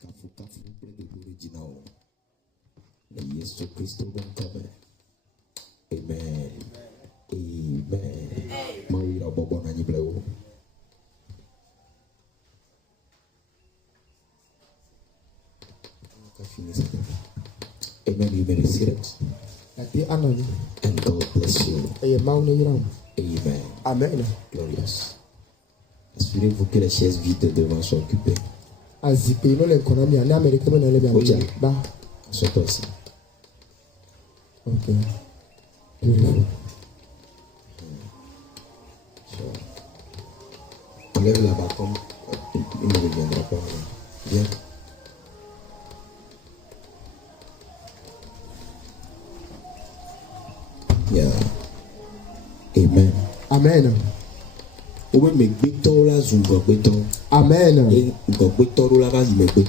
Kafu près de l'original. Yesu Christo Bonkabe. Amen. Amen. Mawira bobo na nyibleo. Amen. You may receive it. And God bless you. Amen. Amen. Glorious. Assurez-vous que les chaises vides devant sont occupées. Sois-toi ici. Ok. Beautiful. Enlève là-bas comme il ne reviendra pas. Viens. Yeah. Amen. Amen. Owe me gbetɔ la zu ŋgɔgbetɔ. Amen. Ye ŋgɔgbetɔ ɖo la va yi megbe.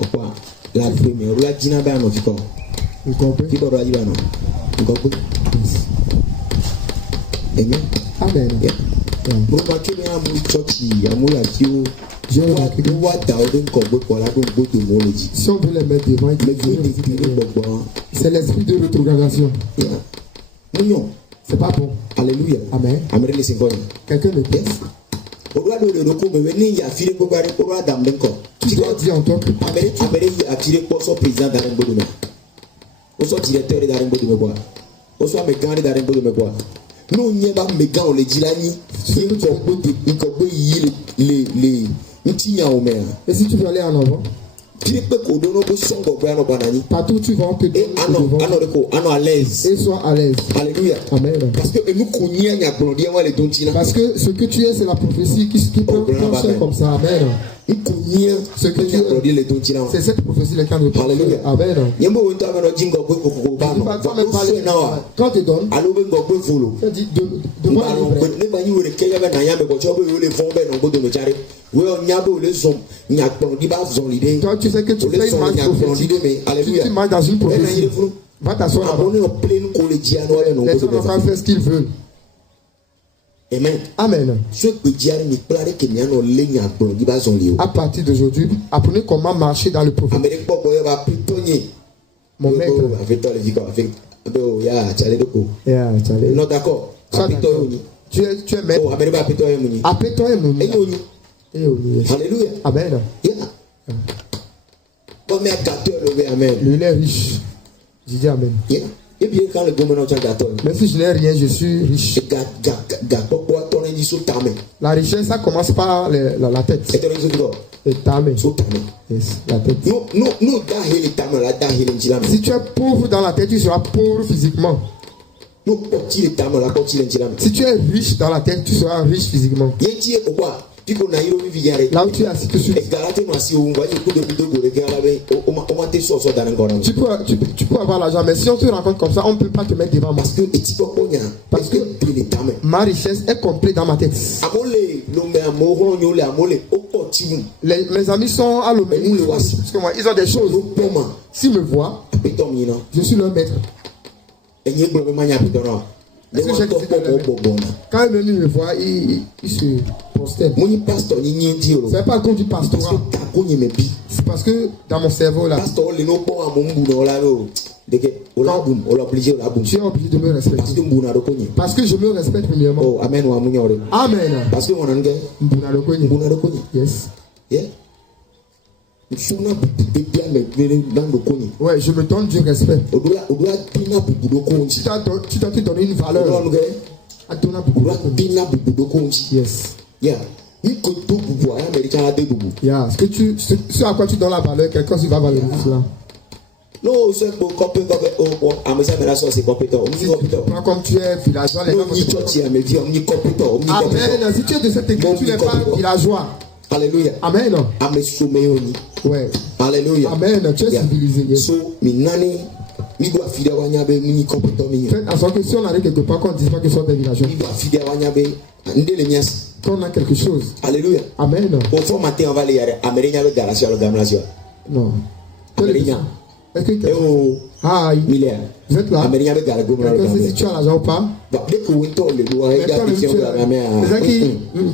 Ɔkpɔa la gbe me la dzina be anɔ fikɔ. Ŋgɔgbe. Fikɔ ɖo ayi be anɔ. Ŋgɔgbe. Amen. Amen. Mo ma tso be amewo tsɔtsi amewo le afiwo. Wo wa da wo ɖe ŋgɔgbe kɔ la ɖo gbodo mo le dzi. Si on veut les mettre devant, c'est l'esprit de rétrogradation. Non. C'est pas bon. Alléluia. Amen. Amen. Les cinq ans. Quelqu'un me dit. On doit le recours, mais ni y a filé pour garder pour la dame d'encore. Tu dois dire en toi que. Amen. Y a tiré pour son président d'Arimbo de Mebois. Ou son directeur d'Arimbo de Mebois. Ou soit mégan d'Arimbo de Mebois. Nous n'y a pas mégan, on les dit là, ni. Il faut les outils en mer. Et si tu veux aller en avant? Partout où tu vas, on te donne à l'aise. Et sois à l'aise. Alléluia. Amen. Parce que ce que tu es, c'est la prophétie qui peut pencher comme ça. Amen. Ce que tu es, c'est cette prophétie qui nous parle. Amen. Quand tu donnes, tu dis demande. Toi, tu sais que tu fais une marche prophétique. Tu marches dans une prophétie. Va t'asseoir là-bas. Les gens vont faire ce qu'ils veulent. Amen. Amen. À partir d'aujourd'hui, apprenez comment marcher dans le prophète. Mon maître. Non, d'accord. Tu es maître. Appelle-toi un mouni. Alléluia. Amen. Lui, il est riche. Je dis Amen. Même si je n'ai rien, je suis riche. La richesse, ça commence par la tête. Et ta main. Yes, la tête. Si tu es pauvre dans la tête, tu seras pauvre physiquement. Si tu es riche dans la tête, tu seras riche physiquement. Là où tu es assis, tu peux avoir l'argent, mais si on te rencontre comme ça, on ne peut pas te mettre devant moi. Parce que ma richesse est complète dans ma tête. Mes amis sont à l'homme. Ils ont des choses. S'ils me voient, je suis leur maître. Quand ils me voient, ils se prosternent. C'est pas comme du pastorat. C'est parce que dans mon cerveau là, tu es obligé de me respecter. Parce que je me respecte premièrement. Amen. Amen. Parce que yes. Ouais, je me donne du respect. Tu dois te donner une valeur. Yes. Yeah. Ce à quoi tu donnes la valeur, quelqu'un va valoriser cela. Non, c'est pour compétent. Comme tu es villageois, les gens Amen. Si tu es de cette église, tu n'es pas villageois. Alléluia. Amen. Ouais. Alléluia. Amen. Tu es civilisé. Yes. Faites en sorte que si on arrive quelque part, qu'on ne dise pas que ce sont des villageois. Qu'on a quelque chose. Alléluia. Amen. Au fond, matin, on va aller à non. Est-ce que Eh oh, Aïe. Vous êtes là? Quelqu'un sait si tu as l'argent ou pas?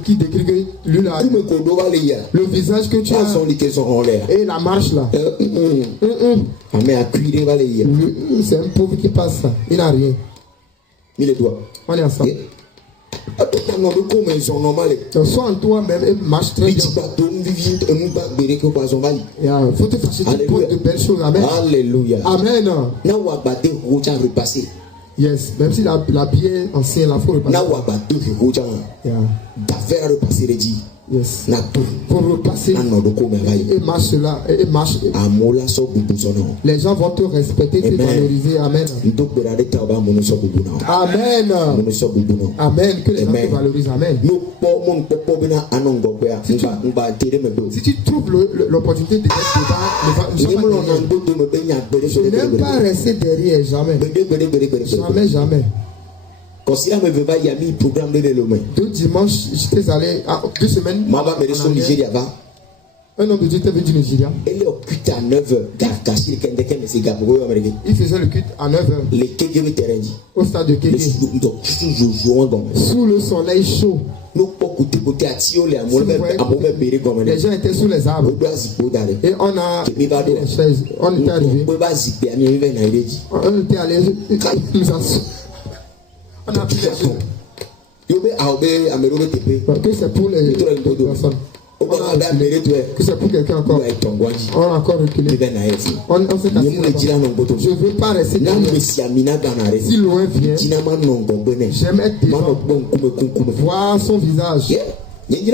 Qui décrit que lui là, le visage que tu as et la marche là. C'est un pauvre qui passe ça. Il n'a rien. On est ensemble. Sois en toi-même et marche très bien. Il faut te fâcher de belles choses. Amen. Alléluia. Amen. Yes, même si la bière ancienne, il faut repasser. Yes. Pour repasser et marche là, et marche. Les gens vont te respecter, te valoriser. Amen. Amen. Amen. Que les gens te valorisent. Amen. Si tu trouves l'opportunité de je n'aime pas rester derrière. Jamais. Jamais, jamais. Deux dimanches, j'étais allé à 2 semaines. Un homme de Dieu était venu du Nigeria. Il faisait le culte à 9h. Au stade de Kéké. Sous le soleil chaud. Les gens étaient sous les arbres. Et on a mis les chaises. On était arrivé. On était allé. On a pris les yeux. Que c'est pour les personnes. Que c'est pour quelqu'un encore. On a encore reculé. On s'est cassé. Je ne veux pas rester si loin vient. J'aime être devant. Voir son visage. Je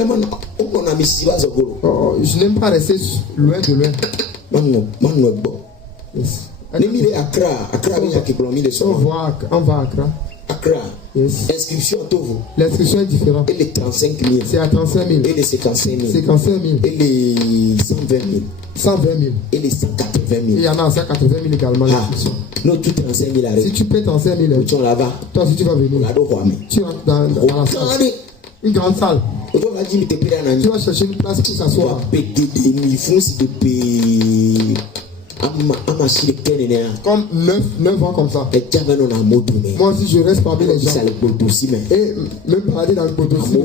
n'aime pas rester loin de loin. Yes. On va à Accra. Accra. Yes. Inscription à Tovo. L'inscription est différente. Et les 35 000. C'est à 35 000. Et les 55 000. 55 000. Et les 120 000. 120 000. Et les 180 000. Et il y en a à 180 000 également. Non, tout 35 000 arrêts. Si tu paies 35 000, toi si tu vas venir, tu rentres dans la salle. Une grande salle. Tu vas chercher une place pour s'asseoir. Comme 9 ans comme ça. Moi aussi je reste parmi les gens. Et me balader dans le Potosí.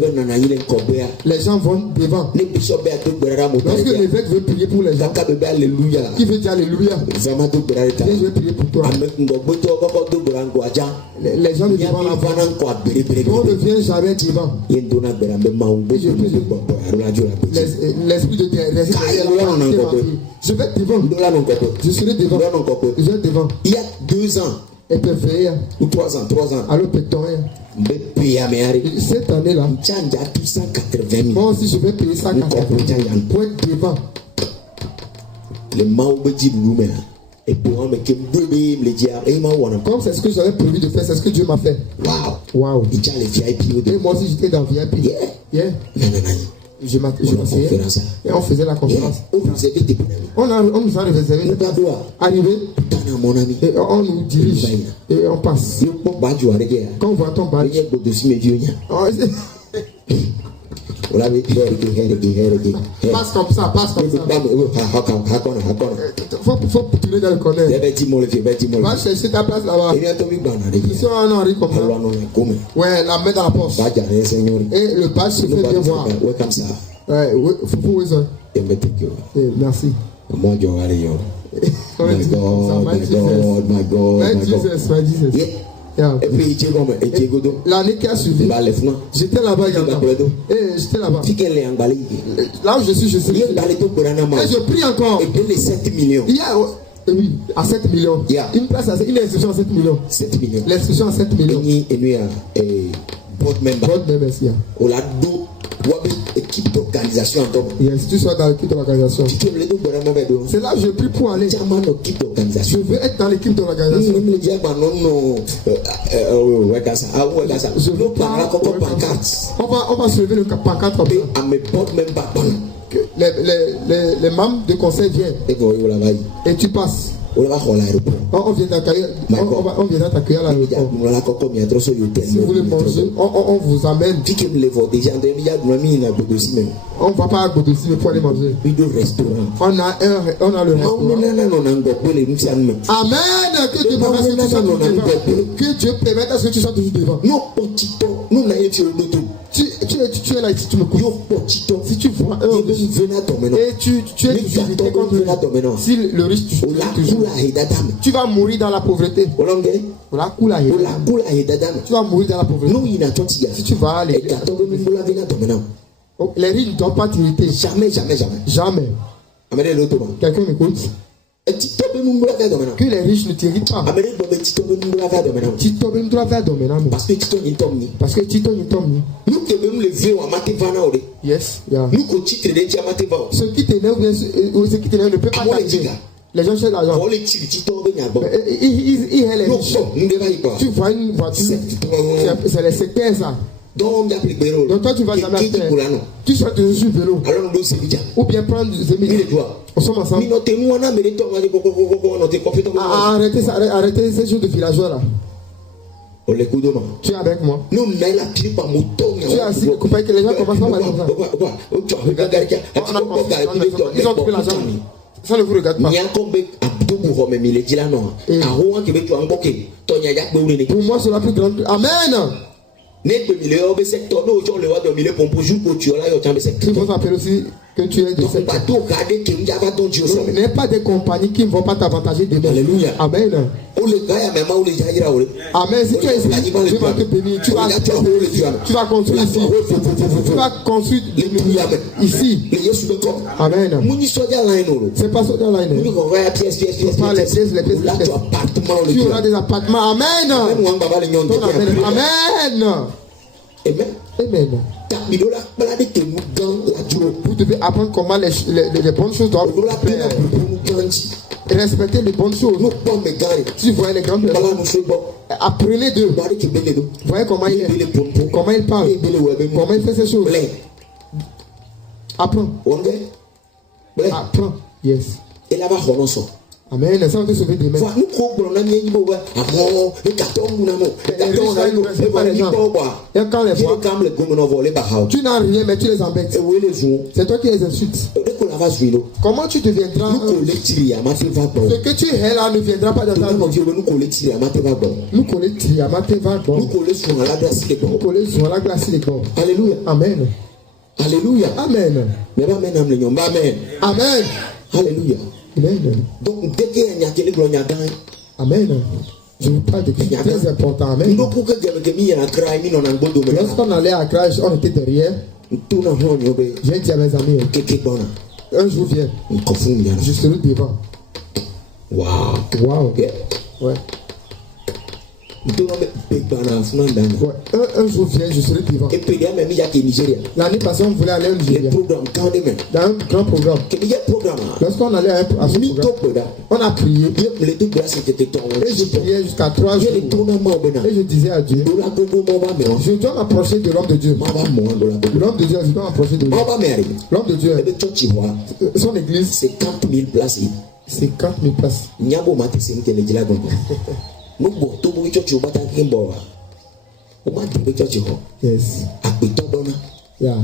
Les gens vont devant. Lorsque l'évêque veut prier pour les gens, qui veut dire Alléluia, je vais prier pour toi. Les gens ne devant la voix. On ne vient jamais devant. L'esprit de Dieu. Je vais devant. Je serai devant. Je vais devant. Il y a 2 ans. Et puis veiller. Ou 3 ans. Alors péton. Cette année-là, moi aussi je vais payer 180 000 pour être devant. Les mauvais et comme c'est ce que j'avais prévu de faire, c'est ce que Dieu m'a fait. Wow. Et moi aussi j'étais dans VIP. Yeah. Je m'asseyais et on faisait la conférence. On nous a réservé. Arrivé et on nous dirige et on passe. Quand on voit ton badge, passe comme ça. Faut tourner dans le corner. Va chercher ta place là-bas. Ici on a un comme ça. Ouais, la main dans la poche. Et le badge se fait bien voir. Ouais, faut ça. Merci. My God. L'année qui a suivi, j'étais là-bas également. Là où je suis. Et je prie encore. Et les 7 millions. Il y a, oui, à 7 millions. Une place une inscription à 7 millions. 7 millions. L'inscription à 7 millions. Board member. Équipe d'organisation encore. Yes, tu sois dans l'équipe d'organisation. C'est là que je prie pour aller. Je veux être dans l'équipe d'organisation. Je veux pas. On va se lever le pancarte comme ça. Les membres de conseil viennent. Et tu passes. On va à l'aéroport. On vient t'accueillir à l'aéroport. Si vous voulez manger, on vous amène. On ne va pas à Godossi, mais pour aller manger. On a le restaurant. Amen. Que Dieu permette à ce que tu sois toujours devant. Tu es là ici, tu me couches. Si tu vois et tu es difficulté contre si le riche tu vas mourir dans la pauvreté. Tu vas mourir dans la pauvreté. Si tu vas aller, les riches ne doivent pas t'irriter. Jamais. Quelqu'un m'écoute? Que les riches ne t'irritent pas. Parce que Tito n'y tombe. Yes, yeah. Ce qui t'énerve ne peut pas t'arriver. Les gens cherchent l'argent. Il est les riches. Tu vois une voiture, c'est les secteurs ça. Donc toi tu vas jamais faire. Tu sois toujours sur vélo. Ou bien prendre des amis. On sommes ensemble. Arrêtez ces choses de villageois là. Tu es avec moi. Tu es assis, coupé que les gens commencent à parler comme ça. Ils ont trouvé l'argent. Ça ne vous regarde pas. Pour moi c'est la plus grande. Amen. Il faut s'appeler aussi que tu es de cette. Ce n'est pas des compagnies qui ne vont pas t'avantager demain. Alléluia. Amen. Amen. Si tu es ici, Dieu va te bénir. Tu vas construire ici. Tu vas construire ici. Amen. C'est pas Soldier Line. C'est pas les pièces. Tu auras des appartements. Amen. Amen. Amen. Vous devez apprendre comment les bonnes choses doivent vous plaire. Respectez les bonnes choses. Si vous voyez les grandes personnes, apprenez d'eux. Voyez comment il est, comment il parle, comment il fait ces choses. Apprends. Apprends. Yes. Amen. Ça va te sauver demain. Et quand les voix, tu n'as rien, mais tu les embêtes. C'est toi qui les insultes. Comment tu deviendras ce que tu es là ne viendra pas dans ta vie. Nous collons la glace les corps. Alléluia. Amen. Alléluia. Amen. Amen. Alléluia. Amen. Donc, dès qu'il y a quelqu'un qui a gagné. Amen. Je vous parle de quelque chose très important. Amen. Lorsqu'on allait à Accra, on était derrière. J'ai dit à mes amis, un jour vient, je serai devant. Wow. Ouais. Un jour vient, je serai devant. L'année passée, on voulait aller au Nigeria. Dans un grand programme. Lorsqu'on allait à ce programme, on a prié. Et je priais jusqu'à 3 jours. Et je disais à Dieu, je dois m'approcher de l'homme de Dieu. L'homme de Dieu, je dois m'approcher de lui. L'homme de Dieu, son église, c'est 40 000 places. C'est 40 000 places. Yes. Yeah.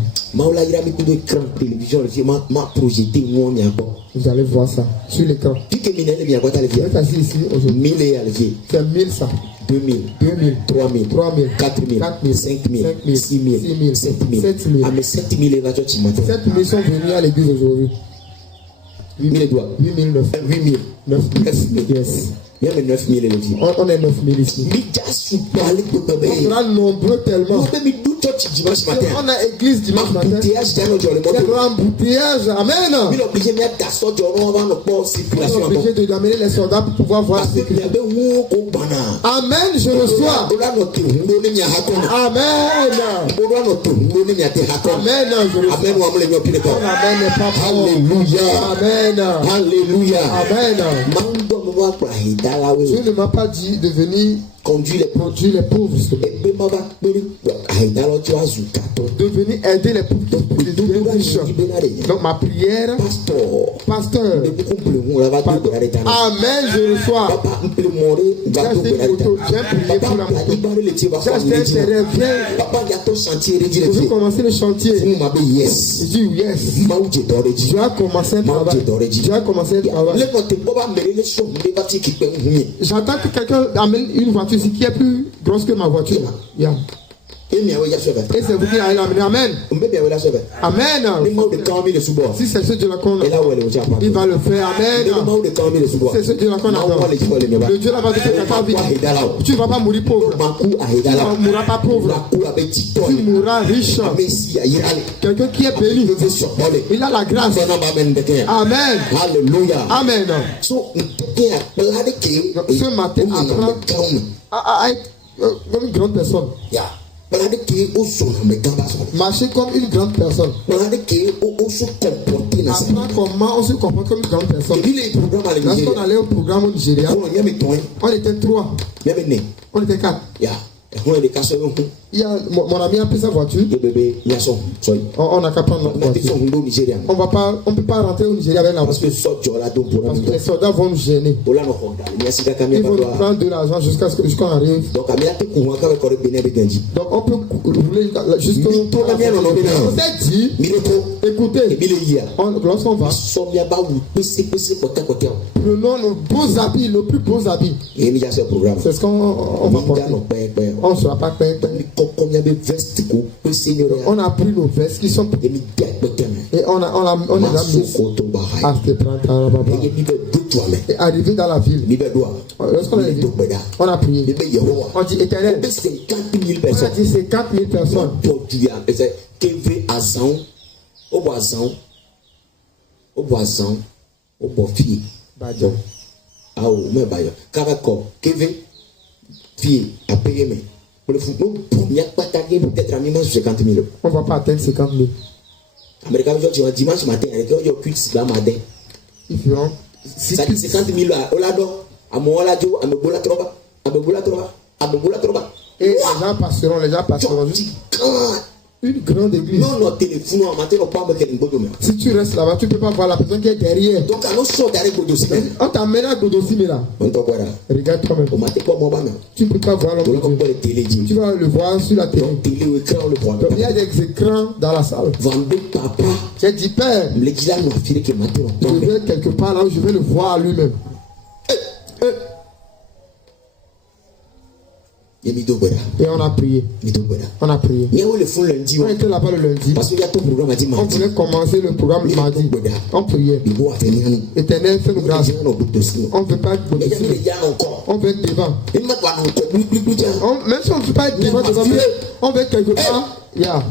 Vous allez voir ça sur l'écran. Vous êtes assis ici aujourd'hui. C'est 1000 ça. 2000, 3000, 4000, 5000, 6000, 7000, 7000. 7000 sont venus à l'église aujourd'hui. 8000 doigts. 8000, 9000. 9000. Yes. On est 9000 ici. On sera nombreux tellement. On a église dimanche matin. C'est l'embouteillage. Amen. On est obligé d'amener les soldats pour pouvoir voir la sécurité. Amen. Je reçois. Amen. Amen. Alléluia. Amen. Dieu ne m'a pas dit de venir conduire les pauvres. De venir aider les pauvres qui deviennent riches. Donc ma prière, pasteur, amen, je reçois. J'ai acheté une moto, j'ai prié pour la moto. J'ai acheté un terrain, viens. Vous commencer le chantier. Je dis yes. Tu as commencé un travail. Tu as commencé un travail. J'attends que quelqu'un amène une voiture ici qui est plus grosse que ma voiture. Yeah. Et c'est vous qui allez l'amener. Amen. Amen. Si c'est ce Dieu là qu'on a, il va le faire. Amen. C'est ce Dieu là qu'on a. Le Dieu là va te faire ta vie. Tu ne vas pas mourir pauvre. Tu ne mourras pas pauvre. Tu mourras riche. Quelqu'un qui est béni. Il a la grâce. Amen. Alléluia. Amen. Ce matin, apprends à être comme une grande personne. Marcher comme une grande personne. Apprends comment on se comporte comme une grande personne. Lorsqu'on allait au programme au Nigeria, on était 3. On était 4. Il y a, mon ami a pris sa voiture. On n'a qu'à prendre notre voiture. On ne peut pas rentrer au Nigeria avec la voiture. Parce que les soldats vont nous gêner. Ils vont nous prendre de l'argent jusqu'à ce qu'on arrive. Donc on peut rouler jusqu'au... On s'est dit, écoutez, lorsqu'on va, prenons nos beaux habits, nos plus beaux habits. C'est ce qu'on va porter. On ne sera pas peint. On a pris nos vestes qui sont et on les a mises à se prendre. Et arrivé dans la ville, lorsqu'on est arrivé, on a prié. On dit Éternel, on a dit 50 000 personnes. On ne va pas atteindre 50 000. Dimanche matin, ils feront 50 000 et les gens passeront une grande église. Si tu restes là-bas, tu ne peux pas voir la personne qui est derrière. On t'amène à Godosime là. Regarde toi-même. Tu ne peux pas voir l'homme de Dieu. Tu vas le voir sur la télé. Il y a des écrans dans la salle. J'ai dit, Père, je vais quelque part là où je vais le voir lui-même. Et on a prié. On a prié. On était là-bas le lundi. On voulait commencer le programme le mardi. On priait. Éternel, fais-nous grâce. On ne veut pas être on veut être devant. Même si on ne veut pas être devant, on veut être quelque part. Yeah.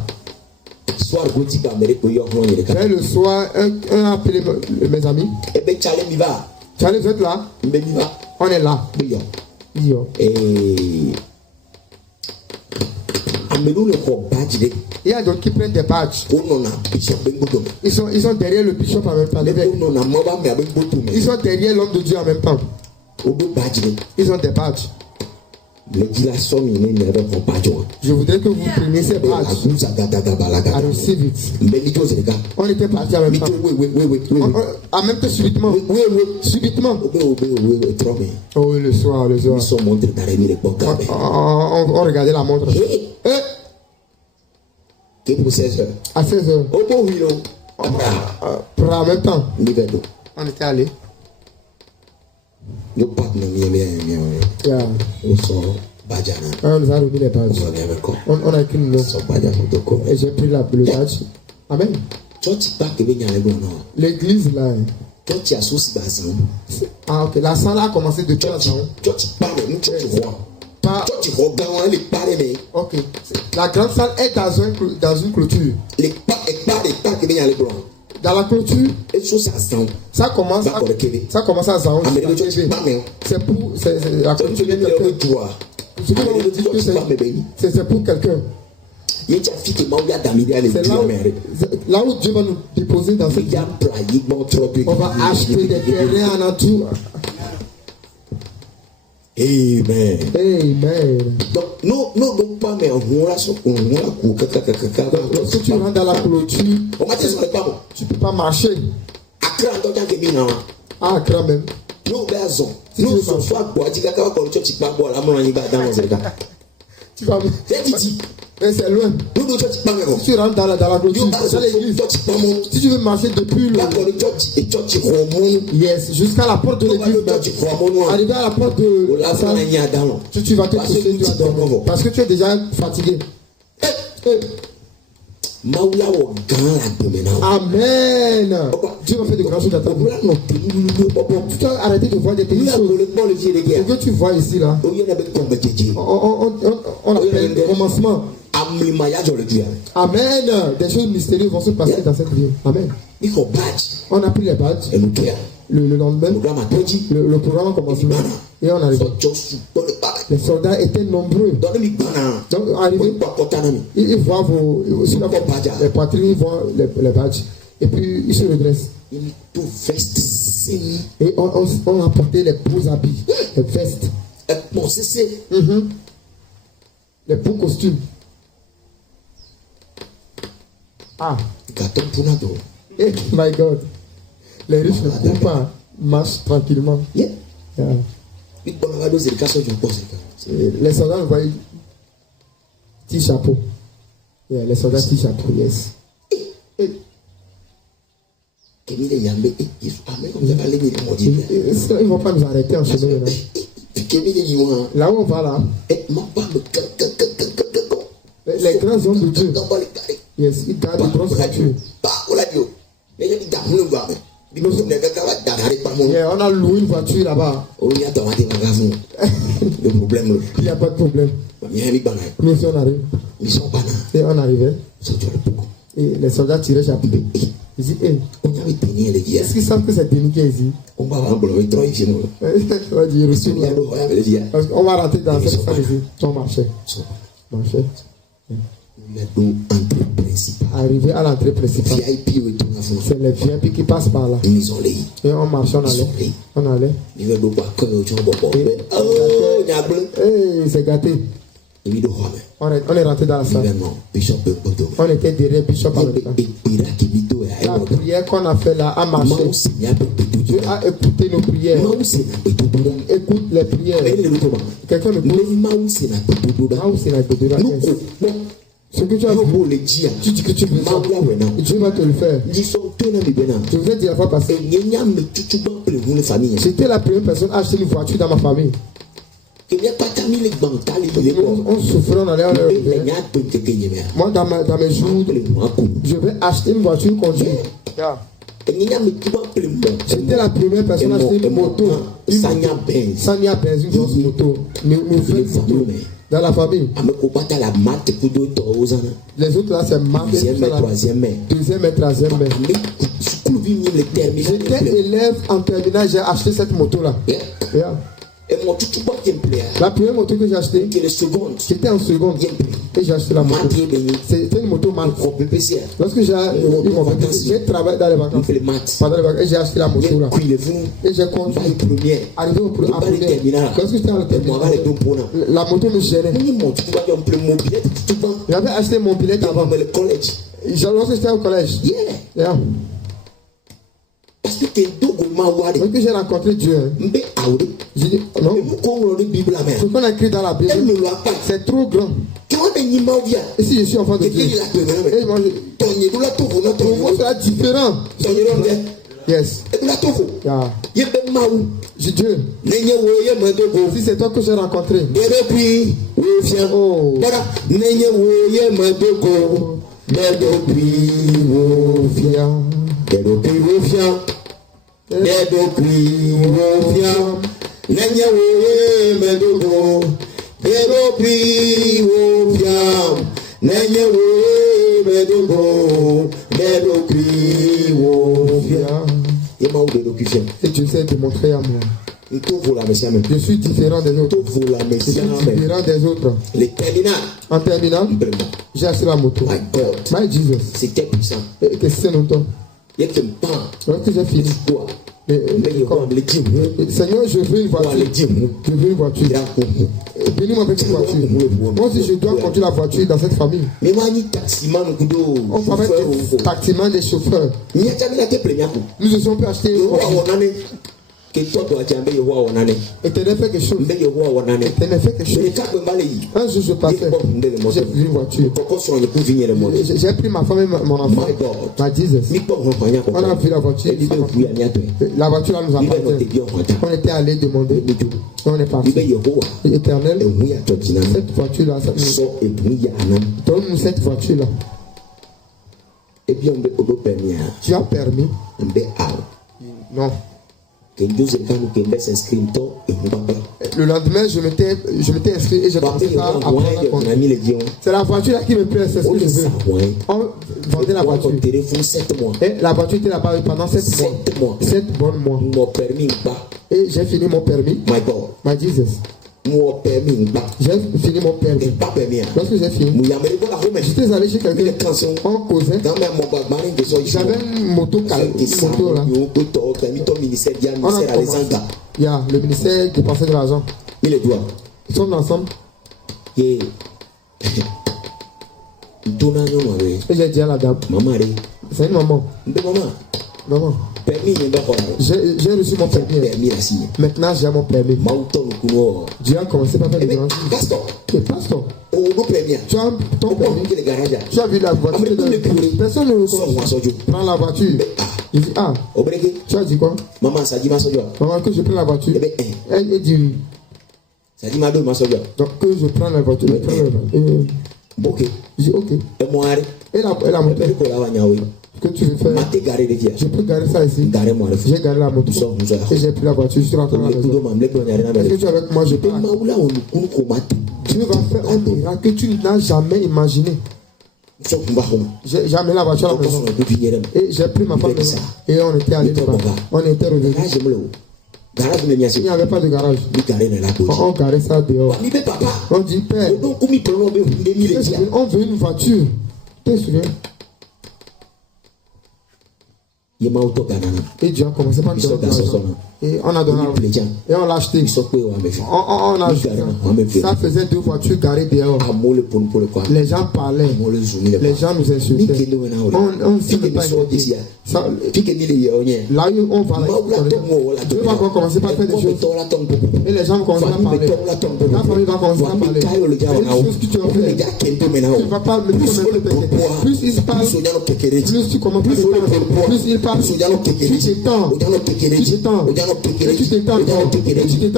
Et le soir, un a appelé mes amis. Charlie, vous êtes là? On est là. Il y a d'autres qui prennent des badges. Ils sont derrière le bishop en même temps. Ils sont derrière l'homme de Dieu en même temps. Ils ont des badges. Je voudrais que vous preniez ces badges. I receive it. On était partis en même temps. En même temps, subitement. Subitement. Oh, le soir. On regardait la montre. À 16h. En même temps. On était allés. Yeah. On nous a remis les badges. On a écrit le nom. Et j'ai pris le badge. Amen. L'église là. Ah ok. La salle a commencé depuis la salle. Ok. La grande salle est dans une clôture. Dans la clôture, ça commence à Zaon. C'est pour la clôture de quelqu'un. C'est pour quelqu'un. C'est là où Dieu va nous déposer dans cette vie. On va acheter des terrains en entour. Amen. Amen. Donc, non, pas, mais on la lorsque tu rentres dans la clôture, tu ne peux pas marcher. Ah, Accra même. Tu vas. Mais c'est loin. Si tu rentres dans la clôture, dans l'église, si tu veux marcher depuis le. Yes, jusqu'à la porte de l'église. Arriver à la porte de la salle, tu vas te coucher, tu vas dormir. Parce que tu es déjà fatigué. Amen. Dieu va faire de grandes choses à ta vie. Tu dois arrêter de voir des petites choses. Ce que tu vois ici là, on appelle le commencement. Amen. Des choses mystérieuses vont se passer dans cette vie. Amen. On a pris les badges. Le lendemain, le programme a commencé. Et on arrive. Les soldats étaient nombreux. Donc, arrivés, ils voient les poitrines, ils voient les badges. Et puis, ils se redressent. Et on a porté les beaux habits, les vestes. Les beaux costumes. Ah. Eh, my God. Les riches ne courent pas, marchent tranquillement. Yeah. Les soldats ne voient petit chapeau. Yeah, les soldats petit chapeau, yes. Ils ne vont pas nous arrêter en chemin. Là où on va là, les grands hommes de Dieu, yes, ils gardent les grosses voitures. Yeah, on a loué une voiture là-bas. Il n'y a pas de problème. Mais si on arrive, et on arrivait, et les soldats tiraient chapeau. Ils disent, hey, est-ce qu'ils savent que c'est déniqué ici? On va rentrer dans cette salle ici. On marchait. Arrivé à l'entrée principale, c'est les VIP qui passent par là. Et on marchait, on allait. C'est gâté. On est rentré dans la salle. On était derrière Bishop en même temps. La prière qu'on a fait là a marché. Dieu a écouté nos prières. Écoute les prières. Quelqu'un me pose. Ce que tu as vu, tu dis que tu veux ça. Dieu va te le faire. Je vous ai dit la fois passée. J'étais la première personne à acheter une voiture dans ma famille. On souffrait, on allait, moi dans mes jours, je vais acheter une voiture conduite. J'étais la première personne à acheter une moto. Sanya Benz, une grosse moto. Dans la famille. Les autres là c'est marque. Deuxième et troisième. J'étais élève en terminale, j'ai acheté cette moto là. La première moto que j'ai achetée, j'étais en seconde et j'ai acheté la moto. C'était une moto marque. Lorsque j'ai travaillé dans les vacances, pendant les vacances, et j'ai acheté la moto là. Et j'ai conduit. Arrivé au premier. Lorsque j'étais en terminale, la moto me gênait. J'avais acheté mon billet avant. Lorsque j'étais au collège. Yeah. Parce que j'ai rencontré Dieu. J'ai dit non. Ce qu'on a écrit dans la Bible, c'est trop grand. Et si je suis enfant de Dieu, et moi, pour moi sera différent. Yes. Yeah. J'ai Dieu. Si c'est toi que j'ai rencontré. Et Dieu s'est démontré à moi. Je suis différent des autres. En terminant, j'ai acheté la moto. My Jesus. C'était puissant. Et que c'est longtemps. Lorsque j'ai fini, Seigneur, je veux une voiture. Je veux une voiture. Bénis-moi avec une voiture. Moi aussi, je dois conduire la voiture dans cette famille. On va mettre des taximans, des chauffeurs. Nous aussi, pu acheter une voiture. Éternel fait quelque chose. Éternel fait quelque chose. Un jour je passais, j'ai vu une voiture. J'ai pris ma femme et mon enfant. Ma Jesus. On a vu la voiture. La voiture là nous appartient. On était allé demander. On est parti. Éternel, cette voiture là, donne-nous cette voiture là. Tu as permis? Non. Le lendemain, je m'étais inscrit et j'ai commencé à apprendre à conduire. C'est la voiture là qui me plaît, c'est ce que je veux. On vendait la voiture. Et la voiture était là-bas pendant 7 mois. 7 bons mois. Et j'ai fini mon permis. My Jesus. J'ai fini mon permis. Lorsque j'ai fini, j'étais allé chez quelqu'un. On causait. J'avais une moto là. On a commencé. Il y a le ministère qui passait de l'argent. Ils sont ensemble. Et j'ai dit à la dame, c'est une maman. Maman. J'ai reçu mon permis. Maintenant j'ai mon permis. Dieu a commencé par faire des grands. Pasteur. Tu as ton permis. Tu as vu la voiture. Personne ne reconnaît. Prends la voiture. Il dit tu as dit quoi? Maman, que je prends la voiture. Elle dit oui. Donc que je prends la voiture. Ok. Je dis ok. Et la moto. Que tu veux faire? Je peux garer ça ici. J'ai garé la moto. Et j'ai pris la voiture. Je suis rentré dans la maison. Est-ce que tu es avec moi? Je parle. Dieu va faire un miracle que tu n'as jamais imaginé. J'ai amené la voiture à la maison. Et j'ai pris ma femme et on était allé là-bas. On était revenu. Il n'y avait pas de garage. On garait ça dehors. On dit père, on veut une voiture. Tu te souviens? Et Dieu a commencé par donner de l'argent. Et on a donné et on l'a acheté. On a acheté. Ça faisait 2 voitures garées dehors. Les gens parlaient. Les gens nous insultaient. On ne sait pas. Là où on va, Dieu va commencer par faire des choses. Et les gens vont commencer à parler. La famille va commencer à parler. C'est une chose que tu as fait. Tu ne vas pas me dire plus il parle, plus tu commences plus il parle, tu t'étends. Et tu t'étends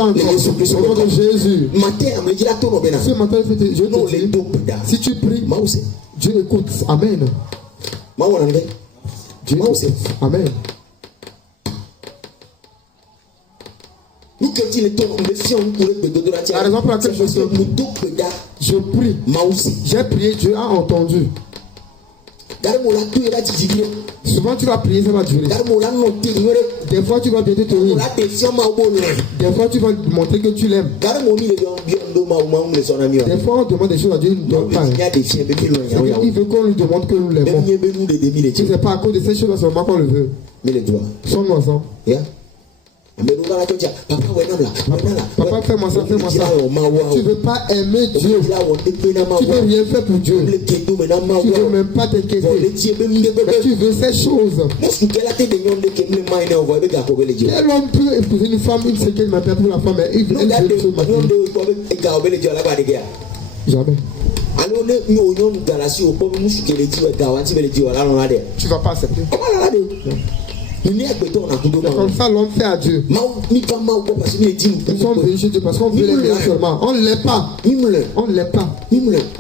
encore. Au nom de Jésus. Ce matin, je te dis, si tu pries, Dieu écoute. Amen. Dieu écoute. Amen. La raison pour laquelle je prie, j'ai prié, Dieu a entendu. Souvent tu vas prier, ça va durer. Des fois tu vas bien te rire. Des fois tu vas montrer que tu l'aimes. Des fois on demande des choses à Dieu, il ne donne pas. Il veut qu'on lui demande que nous l'aimons. Ce n'est pas à cause de ces choses seulement qu'on le veut. Sommes-nous ensemble? Papa, fais-moi ça, fais-moi ça. Tu ne veux pas aimer Dieu. Tu ne veux rien faire pour Dieu. Tu ne veux même pas t'inquiéter. Mais tu veux ces choses. Quel homme peut épouser une femme, une séquelle m'appelle pour la femme, mais il veut se marier? Jamais. Tu ne vas pas accepter. C'est comme ça l'homme fait à Dieu. Nous sommes venus chez Dieu parce qu'on veut l'aimer seulement. On ne l'aime pas. On ne l'aime pas.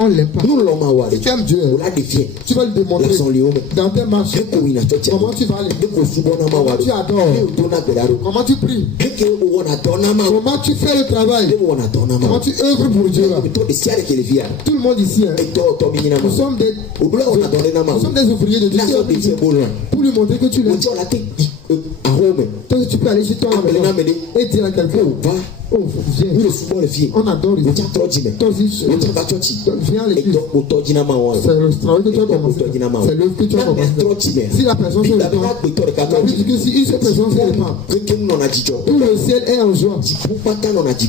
On ne l'aime pas. Si tu aimes Dieu, tu vas le démontrer dans tes marches. Comment tu vas aller? Comment tu adores? Comment tu pries? Comment tu fais le travail? Comment tu œuvres pour Dieu? Tout le monde ici, nous sommes des ouvriers de Dieu pour lui montrer que tu l'aimes. à Rome. Toi, tu peux aller chez toi et dire à quelqu'un, oh, viens. On adore ici. Toi aussi, viens à l'église. C'est le travail que tu as commencé. C'est l'œuvre que tu as commencé. Si la personne se répand, la Bible dit que si une seule personne se répand, tout le ciel est en joie.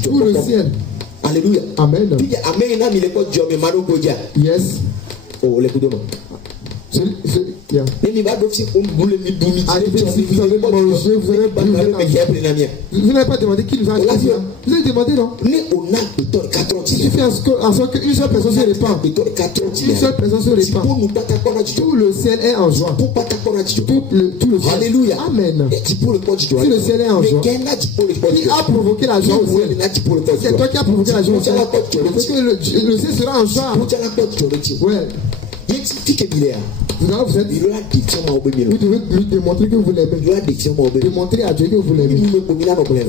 Tout le ciel. Alléluia. Amen. Yes. Oh, les coups de main. Yeah. Arrivé ici, vous avez mangé, vous avez bu, vous n'avez pas demandé qui nous a acheté. Vous avez demandé, non? Si tu fais en sorte qu'une seule personne se répand, une seule personne se répand, tout le ciel est en joie. Tout le ciel. Alléluia. Amen. Si le ciel est en joie, qui a provoqué la joie au ciel? C'est toi qui as provoqué la joie au ciel. Parce que le ciel sera en joie. Ouais. Vous devez lui démontrer que vous l'aimez. Démontrer à Dieu que vous l'aimez.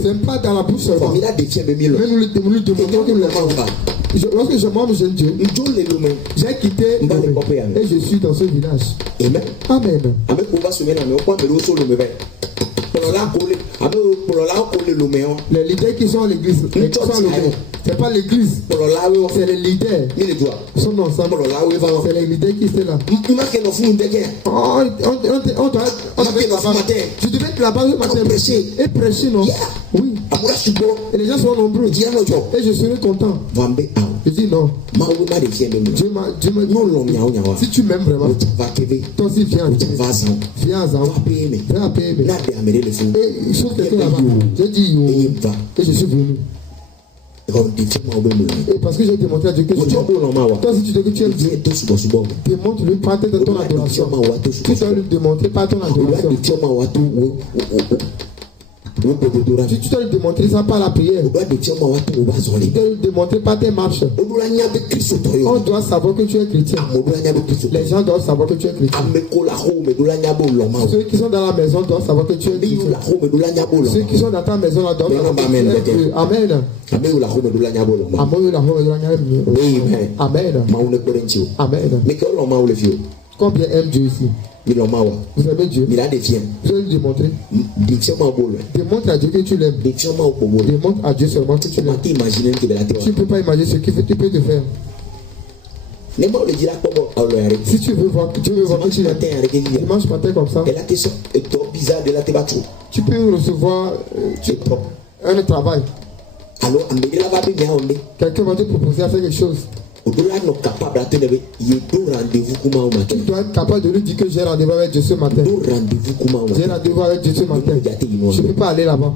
Ce n'est pas dans la bouche seulement. Mais nous lui démontrons que nous l'aimons. Lorsque moi je jeune Dieu, j'ai quitté et je suis dans ce village. Amen. Les leaders qui sont à l'église, c'est pas l'église, c'est les leaders. Ils sont ensemble. C'est les leaders qui sont là. Tu devais être là-bas ce matin et prêcher, non? Oui. Et les gens sont nombreux. Et je serai content. Je dis non. Dieu m'a si tu m'aimes vraiment, toi aussi viens. Viens à Zan. Viens à payer. Et il faut quelqu'un là-bas. J'ai dit yo. Et je suis venu. Et parce que j'ai démontré à Dieu que tu aimes. Toi si tu dis que tu aimes Dieu, démontre-lui par ton adoration. Tu dois lui démontrer par ton adoration. Tu dois lui démontrer ça par la prière. Tu dois lui démontrer par tes marches. On doit savoir que tu es chrétien. Les gens doivent savoir que tu es chrétien. Ceux qui sont dans la maison doivent savoir que tu es chrétien. Ceux qui sont dans ta maison doivent savoir que tu es chrétien. Amen. Amen. Amen. Combien aime Dieu ici? Vous aimez Dieu? Vous allez lui démontrer. Démontre à Dieu que tu l'aimes. Démontre à Dieu seulement que tu l'aimes. Tu ne peux pas imaginer ce qu'il peut te faire. Si tu veux voir, Dieu veut voir que tu l'aimes. Dimanche matin comme ça, tu peux recevoir un travail. Quelqu'un va te proposer à faire quelque chose. Tu dois être capable de lui dire que j'ai rendez-vous avec Dieu ce matin. J'ai rendez-vous avec Dieu ce matin. Je ne peux pas aller là-bas.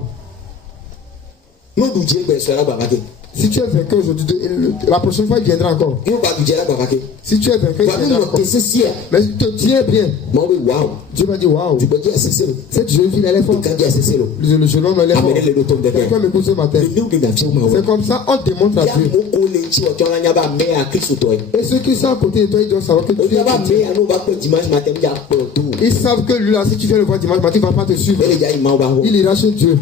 Si tu es vainqueur aujourd'hui, la prochaine fois il viendra encore. Si tu es vainqueur, il viendra encore. Mais Dieu est bien. Dieu va dire waouh. Cette jeune fille elle est forte. Le jeune homme elle est fort. Quelqu'un m'écoute ce matin. C'est comme ça on démontre à Dieu. Et ceux qui sont à côté de toi, ils doivent savoir que tu es chrétien. Ils savent que lui là, si tu viens le voir dimanche matin, il ne va pas te suivre. Il ira chez Dieu.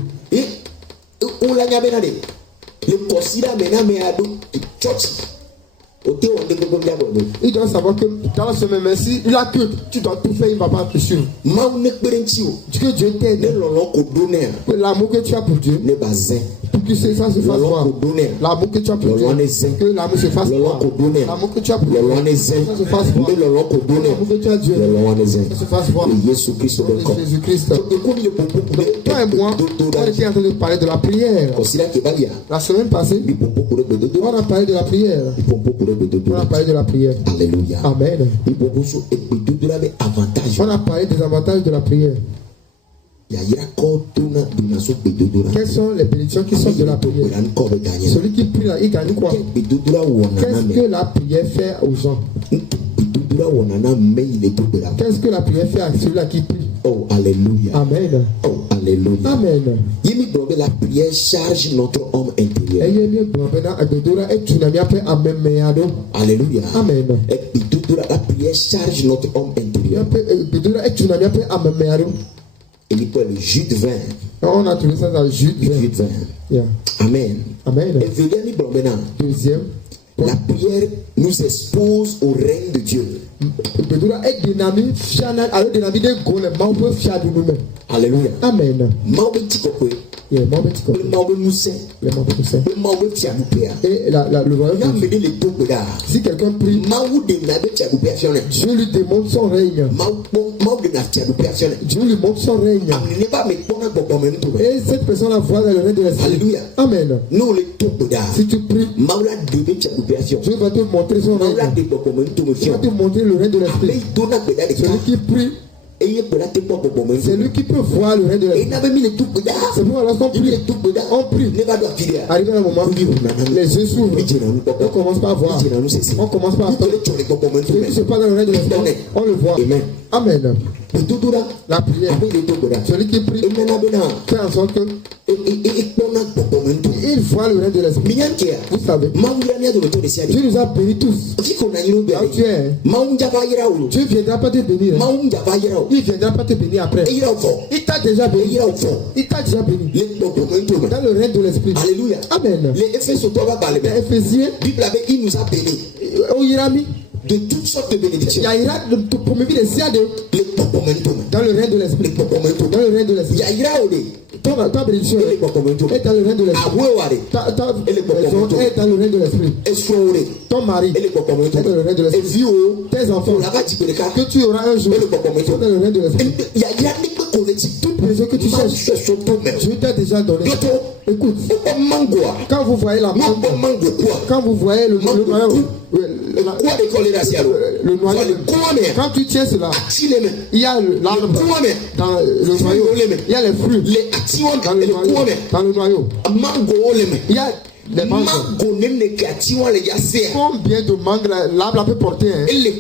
Il doit savoir que dans la semaine, mais si il a que tu dois tout faire, il ne va pas te suivre. Que Dieu t'aide. Que l'amour que tu as pour Dieu, pour que ça se fasse voir. L'amour que tu as pour Dieu, que l'amour se fasse voir. L'amour que tu as pour Dieu, que ça se fasse voir. L'amour que tu as Dieu, que ça se fasse voir. Jésus-Christ. Toi et moi, on était en train de parler de la prière. La semaine passée, on a parlé de la prière. On a parlé de la prière. Alléluia. Amen. On a parlé des avantages de la prière. Quelles sont les bénédictions qui sont de la prière? Celui qui prie là, il gagne quoi? Qu'est-ce que la prière fait aux gens? Qu'est-ce que la prière fait à celui-là qui prie? Oh, alléluia. Amen. Oh, alléluia. Amen. La prière charge notre homme intérieur. Alléluia. Amen. La prière charge notre homme intérieur. Et il peut le jus de vin. On a trouvé ça dans le jus de vin. Yeah. Amen. Amen. Et deuxième, la prière nous expose au règne de Dieu. Alléluia. Amen. Et le royaume, si quelqu'un prie, Dieu lui démontre son règne. Dieu lui montre son règne. Et cette personne la voit dans le règne de l'esprit. Amen. Si tu pries, Dieu va te montrer son règne. Il va te montrer le règne de l'esprit. Celui qui prie, c'est lui qui peut voir le règne de l'esprit. C'est pourquoi lorsqu'on prie, on prie. Arrivé un moment, les yeux s'ouvrent. On commence pas à voir. On commence pas à attendre. Ce qui se passe dans le règne de l'esprit, on le voit. Amen. La prière, celui qui prie, fait en sorte que il voit le règne de l'esprit. Vous savez, Dieu nous a bénis tous. Là où tu es, Dieu ne viendra pas te bénir. Il ne viendra pas te bénir après. Il t'a déjà béni. Il t'a déjà béni. Dans le règne de l'esprit. Alléluia. Amen. Les Éphésiens, il nous a bénis. De toutes sortes de bénédictions. Dans le règne de l'esprit. Dans le règne de l'esprit. Ta bénédiction est dans le règne de l'esprit. Ta maison est dans le règne de l'esprit. Ton mari est dans le règne de l'esprit. Tes enfants que tu auras un jour sont dans le règne de l'esprit. Toute maison que tu cherches, Dieu t'a déjà donné. Écoute, quand vous voyez la mangue, quand vous voyez le noyau, quand tu tiens cela, il y a l'arbre dans le noyau, il y a les fruits dans le noyau, il y a les mangues. Combien de mangues l'arbre peut porter, hein? Et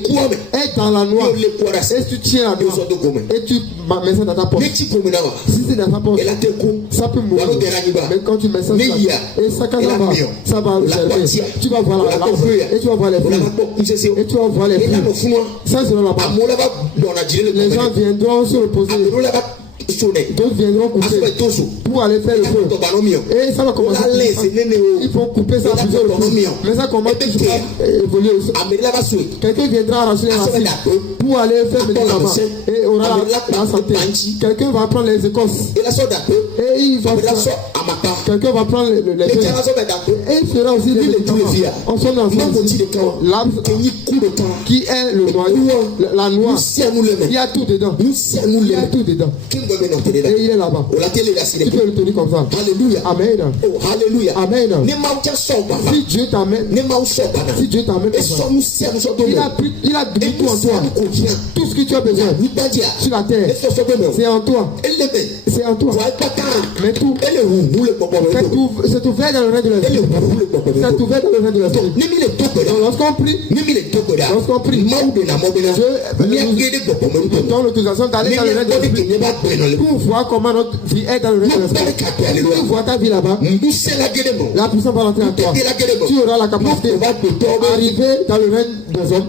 dans la noix, et tu tiens la noix et tu mets ça dans ta poche. Si c'est dans ta poche, ça peut mourir. Mais quand tu mets ça, et ça, quand ça va germer, tu vas voir l'arbre et tu vas voir les fruits. Et tu vas voir les fruits. Ça sera là-bas. Les gens viendront se reposer. D'autres viendront couper pour aller faire le feu. Et ça va commencer. Il faut couper ça plusieurs reprises. Mais ça commence toujours à évoluer. Quelqu'un viendra arracher les racines pour aller faire le là-bas. Et aura la santé. Quelqu'un va prendre les écorces. Et il va faire. Quelqu'un va prendre les feuilles. Et il fera aussi les médicaments. On sonne ensemble. L'arbre qui est le noyau, la noix. Il y a tout dedans. Il y a tout dedans. Et il est là-bas. Tu peux le tenir comme ça. Alléluia. Amen. Oh, alléluia. Amen. Si Dieu t'amène, il a donné tout en toi. Tout ce que tu as besoin sur la terre, c'est en toi. C'est en toi. Mais tout, c'est ouvert dans le règne de l'esprit. C'est ouvert dans le règne de l'esprit. Lorsqu'on prie, Dieu donne l'autorisation d'aller dans le règne de l'esprit. Pour voir comment notre vie est dans le règne de l'esprit. Pour voir ta vie là-bas, la puissance va rentrer en toi. Tu auras la capacité d'arriver dans le règne des hommes.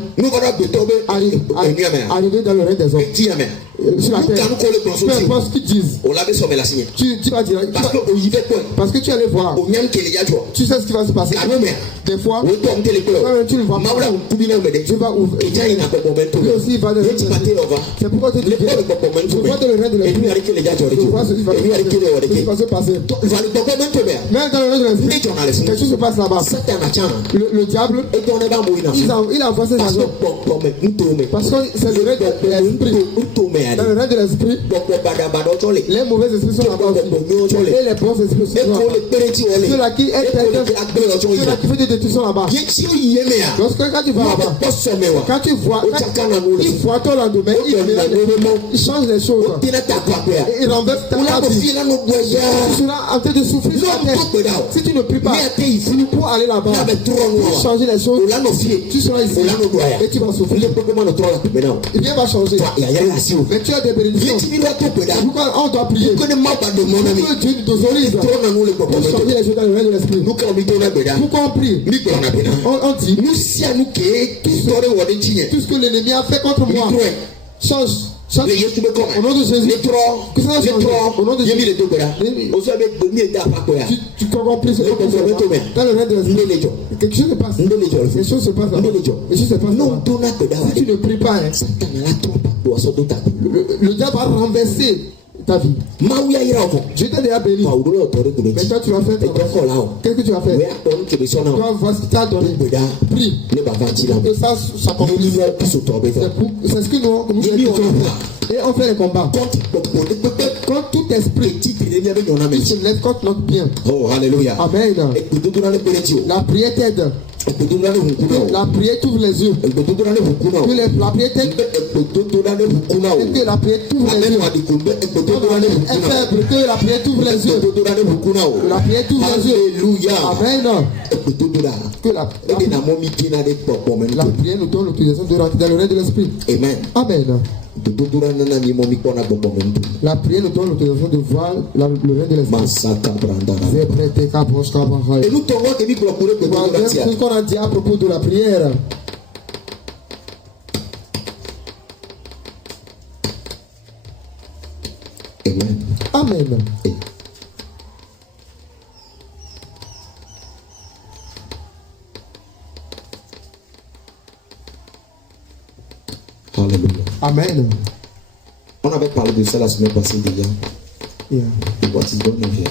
Arriver dans le règne des hommes. Sur la terre. Peu importe ce qu'ils disent. Tu vas dire. Parce que tu allais voir. Tu sais ce qui va se passer. Des fois, tu ne vois pas. Tu vas ouvrir. Lui aussi, il va le règne. C'est pourquoi tu dis. Je vois dans le règne de l'esprit. Je vois ce qui va se passer. Même dans le règne de l'esprit, quelque chose se passe là-bas. Le diable, il envoie ses agents. Parce que c'est le règne de l'esprit. Dans le règne de l'esprit, les mauvais esprits sont là-bas aussi. Et les bons esprits sont là-bas. Ceux-là qui est ceux-là qui fait des détructions là-bas. Lorsque quand tu vas là-bas, quand tu vois, il voit ton lendemain, il change les choses. Et il renverse ta vie. Tu seras en train de souffrir sur la terre. Si tu ne pries pas pour aller là-bas, pour changer les choses, tu seras ici et tu vas souffrir. Rien va changer. Mais tu as des bénédictions. Pourquoi on doit prier? Pour que Dieu nous autorise pour changer les choses dans le règne de l'esprit. Pourquoi on prie? On dit tout ce que l'ennemi a fait contre moi, change Le Yesu be comme. Au nom de Jésus. Les trois. Au nom de Jésus. Yemi le Tobera. Au sein de Demi et Tapakoya. Tu corromps plus. Dans le règne de la vie. Quelque chose se passe. Quelque chose se passe. Non, si tu ne pries pas, le diable va renverser ta vie. Je t'ai déjà béni. Mais toi, tu vas faire qu'est-ce que tu vas faire? Tu vas prie. Et ça continue. C'est ce que nous et on fait les combats. Contre tout esprit qui se lève contre notre bien. Oh, alléluia. Amen. La prière t'aide. La prière t'ouvre les yeux. La prière t'aide. Que la prière t'ouvre les yeux. Est faible. Que la prière t'ouvre les yeux. La prière t'ouvre les yeux. Alléluia. Amen. Que la prière nous donne l'autorisation de rentrer dans le règne de l'esprit. Amen. Amen. La prière nous donne l'autorisation de voir le règne de l'esprit. Et nous trouvons que ce qu'on a dit à propos de la prière. Amen. Amen. Alléluia. Amen. On avait parlé de ça la semaine passée déjà. Yeah. What is going on here?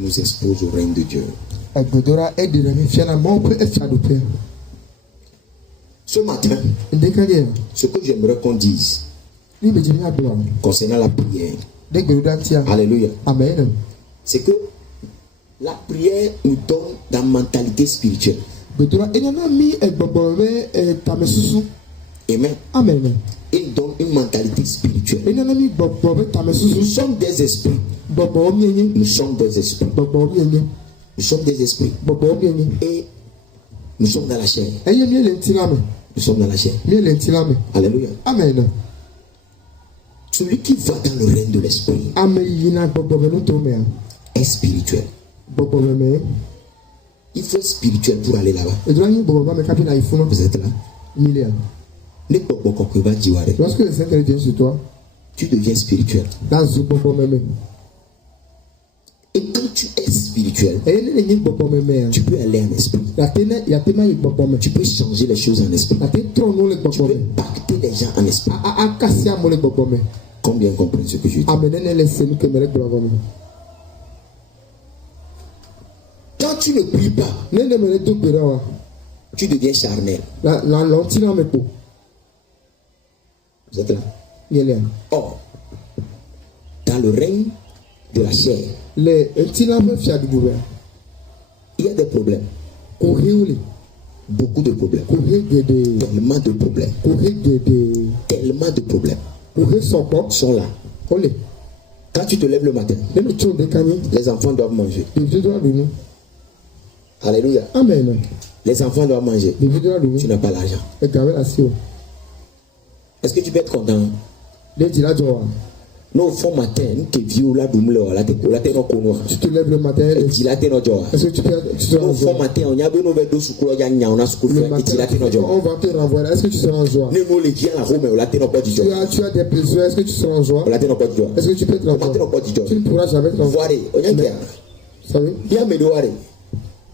Nous expose au règne de Dieu. Ce matin, ce que j'aimerais qu'on dise concernant la prière, alléluia, amen, c'est que la prière nous donne la mentalité spirituelle. Amen. Amen. Il donne une mentalité spirituelle. Nous sommes des esprits. Nous sommes des esprits. Nous sommes des esprits. Et nous sommes dans la chair. Nous sommes dans la chair. Alléluia. Amen. Celui qui va dans le règne de l'esprit est spirituel. Il faut être spirituel pour aller là-bas. Vous êtes là? Lorsque le Seigneur vient sur toi, tu deviens spirituel. Et quand tu es spirituel, tu peux aller en esprit. Tu peux changer les choses en esprit. Tu peux pacter les gens en esprit. Combien comprennent ce que je dis? Quand tu ne pries pas, tu deviens charnel. Vous êtes là? Or, dans le règne de la chair, il y a des problèmes. Beaucoup de problèmes. Tellement de problèmes. Tellement de problèmes sont là. Quand tu te lèves le matin, les enfants doivent manger. Alléluia. Amen. Les enfants doivent manger. Tu n'as pas l'argent. Est-ce que tu peux être content? Non, au fond matin, nous te vieux là, tu te lèves le matin. Est-ce que tu seras en joie? On va te renvoyer. Est-ce que tu seras en joie? Tu as des besoins. Est-ce que tu seras en joie? Est-ce que tu peux être en joie? Tu ne pourras jamais être en joie. Vous savez?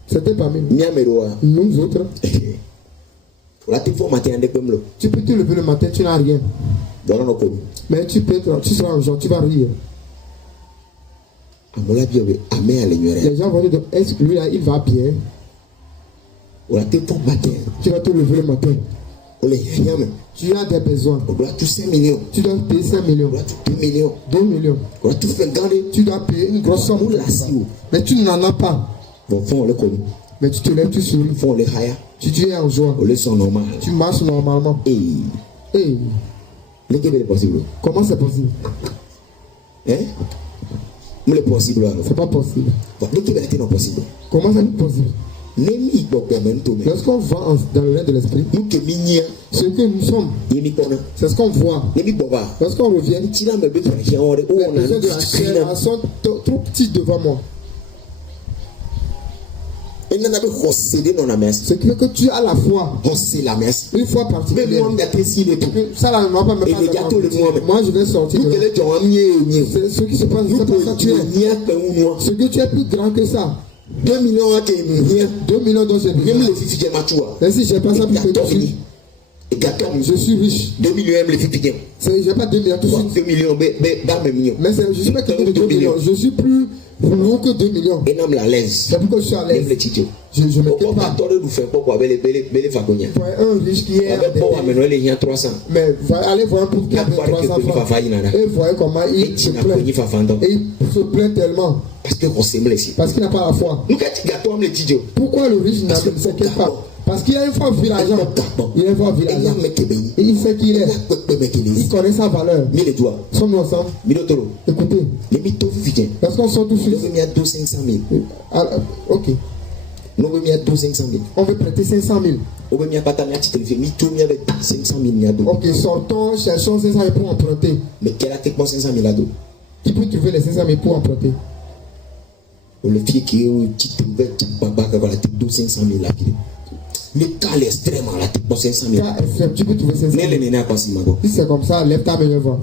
C'était parmi nous. Nous autres. Tu peux te lever le matin, tu n'as rien. Mais tu seras en joie, tu vas rire. Les gens vont dire, est-ce que lui là, il va bien? Tu vas te lever le matin. Tu as des besoins. Tu dois payer 5 millions. 2 millions. Tu dois payer une grosse somme. Mais tu n'en as pas. Mais tu te lèves, tu souris. Tu es en joie. Tu marches normalement. Comment c'est possible? C'est pas possible. Comment ça n'est possible? Lorsqu'on va dans le règne de l'esprit, ce que nous sommes, c'est ce qu'on voit. Lorsqu'on revient, les besoins de la chair sont trop petits devant moi. Ce qui fait que tu as la foi. Une foi particulière. Ça là, moi, je vais sortir. C'est ce qui se passe. Ce que tu es plus grand que ça. 2 millions 2 millions dont j'ai besoin. Et si j'ai pas ça pour que tu je suis riche. 2 millions, j'ai pas 2 millions tout de suite. 2 millions, mais je suis pas quelqu'un de 2 millions. Je suis plus lourd que 2 millions. C'est pourquoi je suis à l'aise. Je me quitte pas. Pour un riche qui est mais allez voir un pauvre qui a 300 francs. Et voyez comment il se plaint. Et il se plaint tellement. Parce qu'il n'a pas la foi. Pourquoi le riche ne s'inquiète pas? Parce qu'il a une foi villageant. Il a une foi villageant. Et il sait qui il est. Il connaît sa valeur. Sommes-nous ensemble? Écoutez. Lorsqu'on sort tout de suite. Ok. On veut prêter 500 000. Ok, sortons, cherchons 500 000 pour emprunter. Mais quel a été 500 000 là-dedans? Qui peut trouver les 500 000 pour emprunter? Le fille qui trouvait 500 000 là. Le cas extrême là, 500 000. Tu peux trouver 500 000. Si c'est comme ça, lève ta main et voir.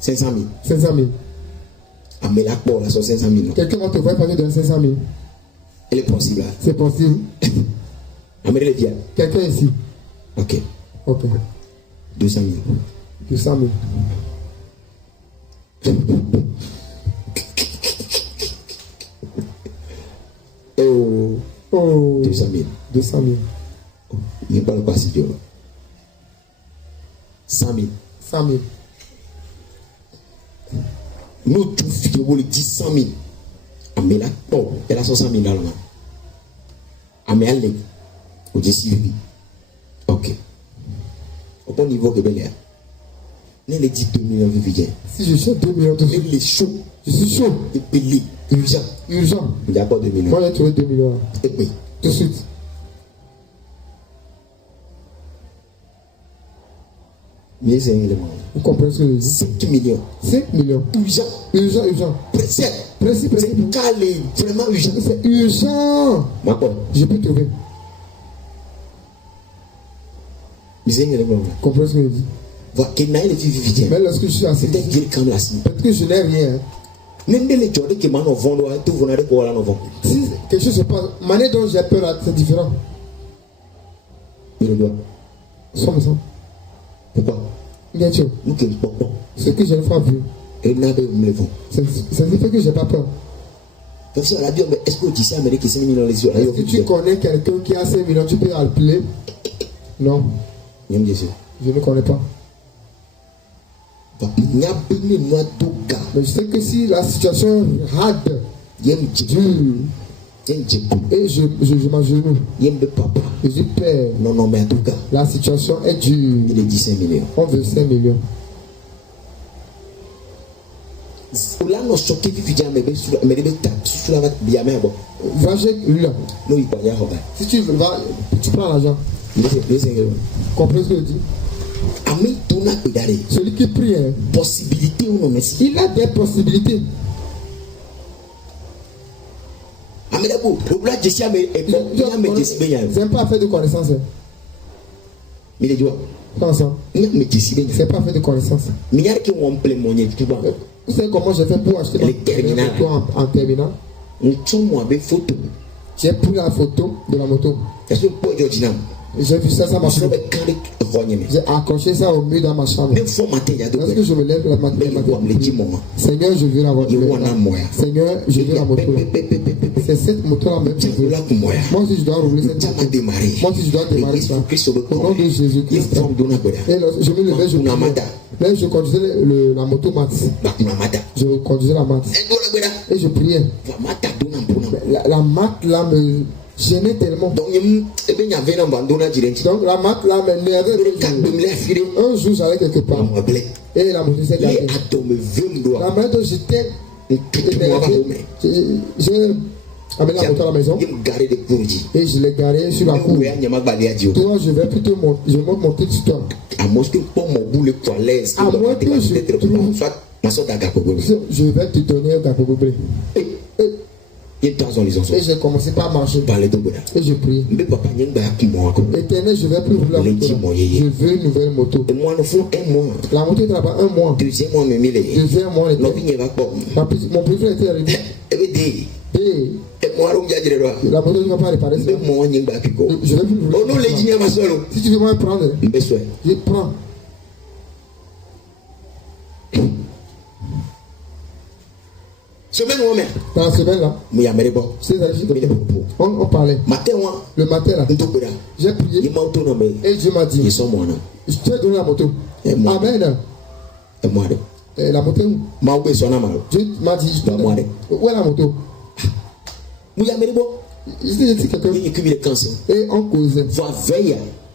500 000. 500 000. Ah, mais là, pour la 500 000. Quelqu'un va te voir passer de 500 000. Elle est possible. C'est possible. Ah, mais elle est bien. Quelqu'un ici. Ok. 200 000. 200 000. Oh. 200 000. 200 000. Il n'y a pas le passé de 100 000. 100 000. Nous, tout le monde dit 100 000. Ah, mais là, elle a 60 000 dans le monde. Ah, mais elle est. Au suivi. Ok. Au bon niveau que Bélia. Elle dit 2 millions de viviers. Si je cherche 2 millions de viviers. Elle est chaud. Je suis chaud. Et puis, urgent. Il n'y a pas 2 millions. Moi, j'ai trouvé 2 millions. Et puis, tout de suite. Mais c'est un élément. Vous comprenez ce que je dis? 5 millions. 5 millions. Urgent. Précis. C'est calé, vraiment urgent. C'est urgent. Je peux trouver. Mais c'est un élément. Vous comprenez ce que je dis? Mais lorsque je suis assis, peut-être que je n'ai rien. Si quelque chose se passe, manière dont j'ai peur, c'est différent. Somme. Pourquoi? Bien sûr. Ce que je n'ai pas vu. C'est ce qui fait que je n'ai pas peur. Est-ce que tu connais quelqu'un qui a 5 millions, tu peux appeler? Non. Je ne connais pas. Mais je sais que si la situation est hard, dure, et je m'agenouille, je dis Père, non, mais en tout cas, la situation est dure. Il est 15 millions. On veut 5 millions. Si tu veux, tu prends l'argent. Comprenez ce que je dis? Celui qui prie, possibilité ou non, il a des possibilités. C'est pas fait de connaissance. C'est pas fait de connaissance. Vous savez comment j'ai fait pour acheter ma moto en terminal? J'ai pris la photo de la moto. J'ai vu ça dans ma chambre. J'ai accroché ça au mur dans ma chambre. Lorsque je me lève la matin, Seigneur, je veux la voiture. Seigneur, je veux la moto. C'est cette moto-là même que je veux. Moi aussi, je dois rouler cette moto. Moi aussi, je dois démarrer ça. Au nom de Jésus-Christ. Et je me levais, je priais. Là, je conduisais la moto mat. Je conduisais la mat. Et je priais. La mat là me gênait tellement. Donc la mat là m'énervait. Un jour j'allais quelque part. Et la moto s'est gardée. La manière dont j'étais J'ai amené la moto à la maison et je l'ai garé sur la cour. Toi, je vais plutôt monter sur toi. À moins que je trouve, je vais te donner un gapogoblé. Et j'ai commencé par marcher. Et je prie. Éternel, je vais plus rouler la moto. Je veux une nouvelle moto. La moto était là-bas 1 mois. Deuxième mois, mon plus frère était arrivé. La moto ne va pas réparer ça. Je vais plus rouler. Si tu veux moi prendre, je prends. Dans la semaine là, on parlait. Le matin là, j'ai prié et Dieu m'a dit, je t'ai donné la moto. Amen. Et la moto, Dieu m'a dit, où est la moto? Je dis quelqu'un. Et on causait.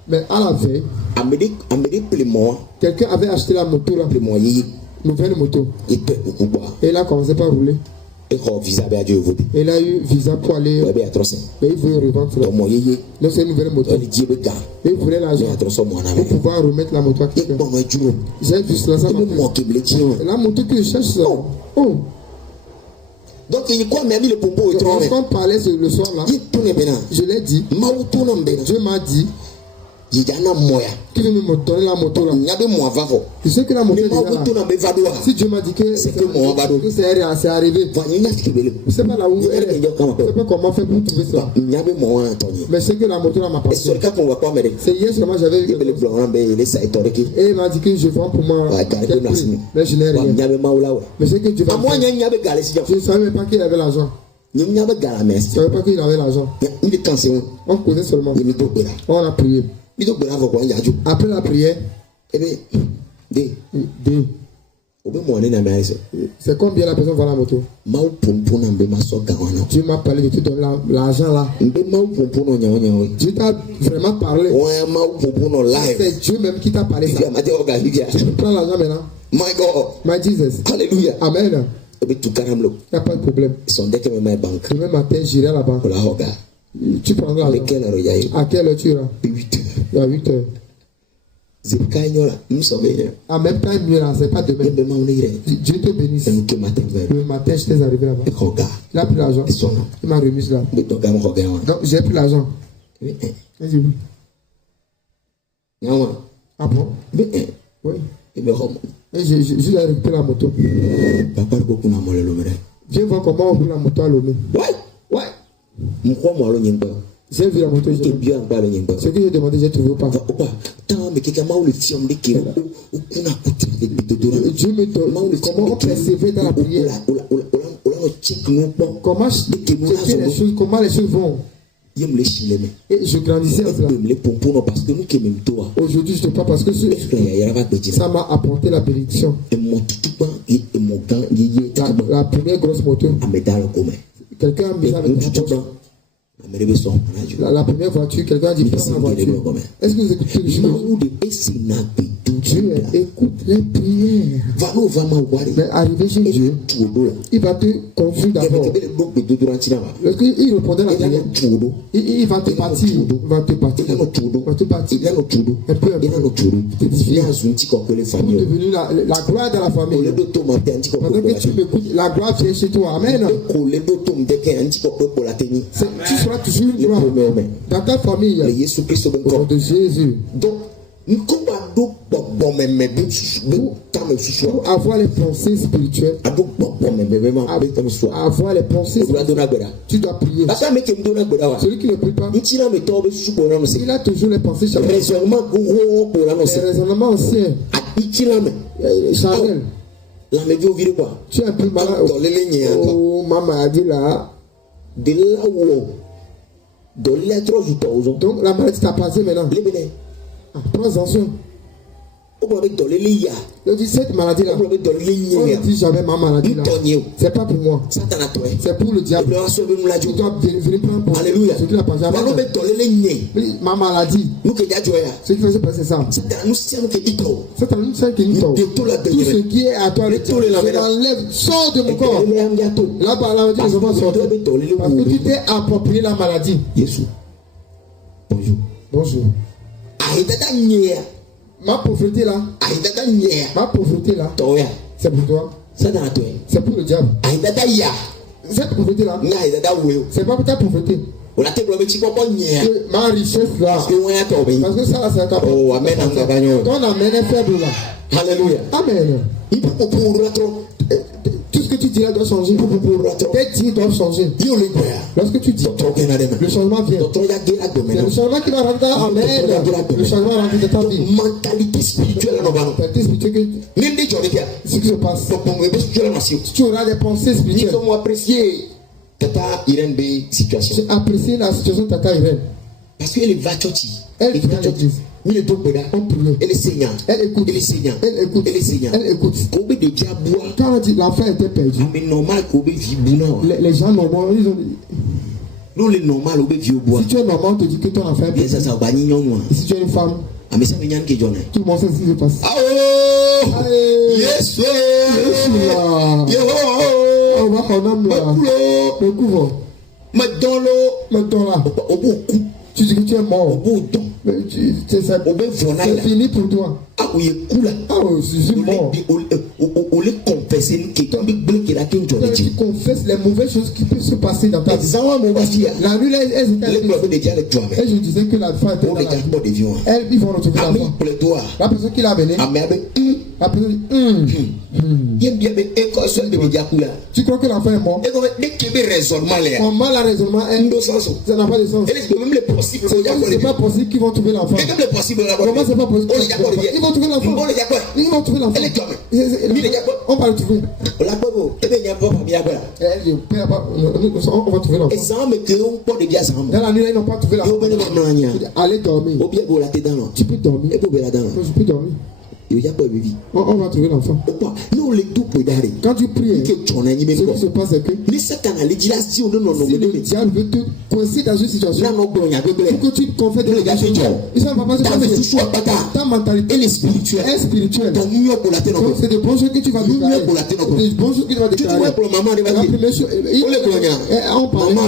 Mais à la veille, quelqu'un avait acheté la moto là. Nouvelle moto. Et il a commencé par rouler. Et il a eu visa pour aller. Mais il voulait revendre cela. Donc c'est une nouvelle moto. Et il voulait l'argent pour pouvoir remettre la moto à quelqu'un. J'ai vu cela. La moto que je cherche ça. Oh. Donc il quoi même le pompo et trop. Quand on parlait le soir là, je l'ai dit. Dieu m'a dit. Qui veut me donner la moto là? Tu sais que la moto est déjà là. Si Dieu m'a dit que c'est arrivé, je sais pas là où elle est. Je sais pas comment faire pour trouver ça. Mais c'est que la moto là m'a passé. C'est hier seulement j'avais vu. Et il m'a dit que je vends pour moi. Mais je n'ai rien. Mais c'est que Dieu va. Je ne savais même pas qu'il avait l'argent. Je ne savais pas qu'il avait l'argent. On connaît seulement. On a prié. Après la prière, c'est combien la personne va la moto? Dieu m'a parlé de te donner l'argent là. Dieu t'a vraiment parlé. C'est Dieu même qui t'a parlé ça. Tu prends l'argent maintenant. My Jesus. Alléluia. Amen. Il n'y a pas de problème. Demain matin, j'irai à la banque. Tu prendras l'argent. À quelle heure tu iras? À 8 heures. En même temps, c'est pas demain. Dieu te bénisse. Le matin, je t'ai arrivé là-bas. Il a pris l'argent. Il m'a remis là. Donc, j'ai pris l'argent. Vas-y, oui. Ah bon? Oui. Et je lui ai récupéré la moto. Viens voir comment on roule la moto à Lomé. Ouais. J'ai vu la moto. Ce que j'ai demandé, j'ai trouvé au pas. Dieu me donne comment on persévère dans la prière. Comment les choses vont. Et je grandissais en cela. Aujourd'hui, je te parle parce que ça m'a apporté la bénédiction. La première grosse moto. Quelqu'un a mis ça avec la première voiture, quelqu'un a dit prends la voiture. Est-ce que vous écoutez le chemin? Dieu écoute les prières. Mais arrivé chez Dieu, il va te conduire d'abord. Lorsqu'il répondait à la prière, il va te partir. Il va te partir. Un peu. Devenu la gloire de la famille. Pendant que tu m'écoutes, la gloire vient chez toi. Amen. Tu seras toujours une gloire dans ta famille. Au nom de Jésus. Pour avoir les pensées spirituelles, avoir les pensées spirituelles, tu dois prier. Celui qui ne prie pas, il a toujours les pensées charnelles. Les raisonnements anciens, charnels. Tu es un peu malade. Oh, maman a dit là. Donc la maladie t'a passé maintenant. Prends-en soin. Il dit cette maladie-là, on ne dit jamais ma maladie là. C'est pas pour moi. C'est pour le diable. Il doit venir prendre pour Alléluia. Ma maladie. Ce qui faisait passer ça. Tout ce qui est à toi, je l'enlève. Sors de mon corps. Là, par là, les enfants sortent. Parce que tu t'es approprié la maladie. Bonjour. Bonjour. Ma pauvreté là, c'est pour toi. C'est pour le diable. Cette pauvreté là, c'est pas pour ta pauvreté. Ma richesse là, parce que ça là c'est ta pauvreté. Oh, amen. Ton amen est faible là. Alléluia. Amen. Tout ce que tu diras doit changer. Tes dires doivent changer. Lorsque tu dis, le changement vient. C'est le changement qui va rentrer. Amen. Le changement va rentrer dans ta vie. Mentalité spirituelle. Mentalité spirituelle. Ce qui se passe. Tu auras des pensées spirituelles. Ils ont apprécié Tata Irène B situation. J'ai apprécié la situation de Tata Irène. Parce qu'elle va à Tchotchi. Elle vient à l'église. Elle est saignante. Elle écoute. Elle est saignante. Elle écoute. Elle est saignante. Elle écoute. Quand on dit l'enfant était perdu, les gens normaux, ils ont dit. Non, les normales, si tu es normal, on te dit que ton enfant est perdu. Si tu es une femme, tout le monde sait ce qui se passe. Yes, on va qu'on aime le couvre. Maintenant là, tu dis que tu es mort. C'est fini pour toi. Ah oui, je suis mort. Tu confesses les mauvaises choses qui peuvent se passer dans ta vie. La nuit, et je disais que la femme était dans la vie. Ils vont retrouver la femme. La personne qui l'a amené, la personne dit tu crois que l'enfant est mort? Mon mal à raisonnement, ça n'a pas de sens. C'est pas possible qu'ils vont trouver l'enfant. Comment c'est pas possible? Ils vont trouver l'enfant. Ils vont trouver l'enfant. On va le trouver. On va trouver l'enfant. Dans la nuit, ils n'ont pas trouvé l'enfant. Allez dormir. Tu peux dormir. Je peux dormir. On va trouver l'enfant. Quand tu pries, ce qui se passe, c'est que si le diable veut te coincer dans une situation pour que tu te confesses de la chose, il ne va pas se passer. Ta mentalité est spirituelle. C'est des bonnes choses que tu vas déclarer. Des bonnes choses que tu vas déclarer. La première chose, on parlait.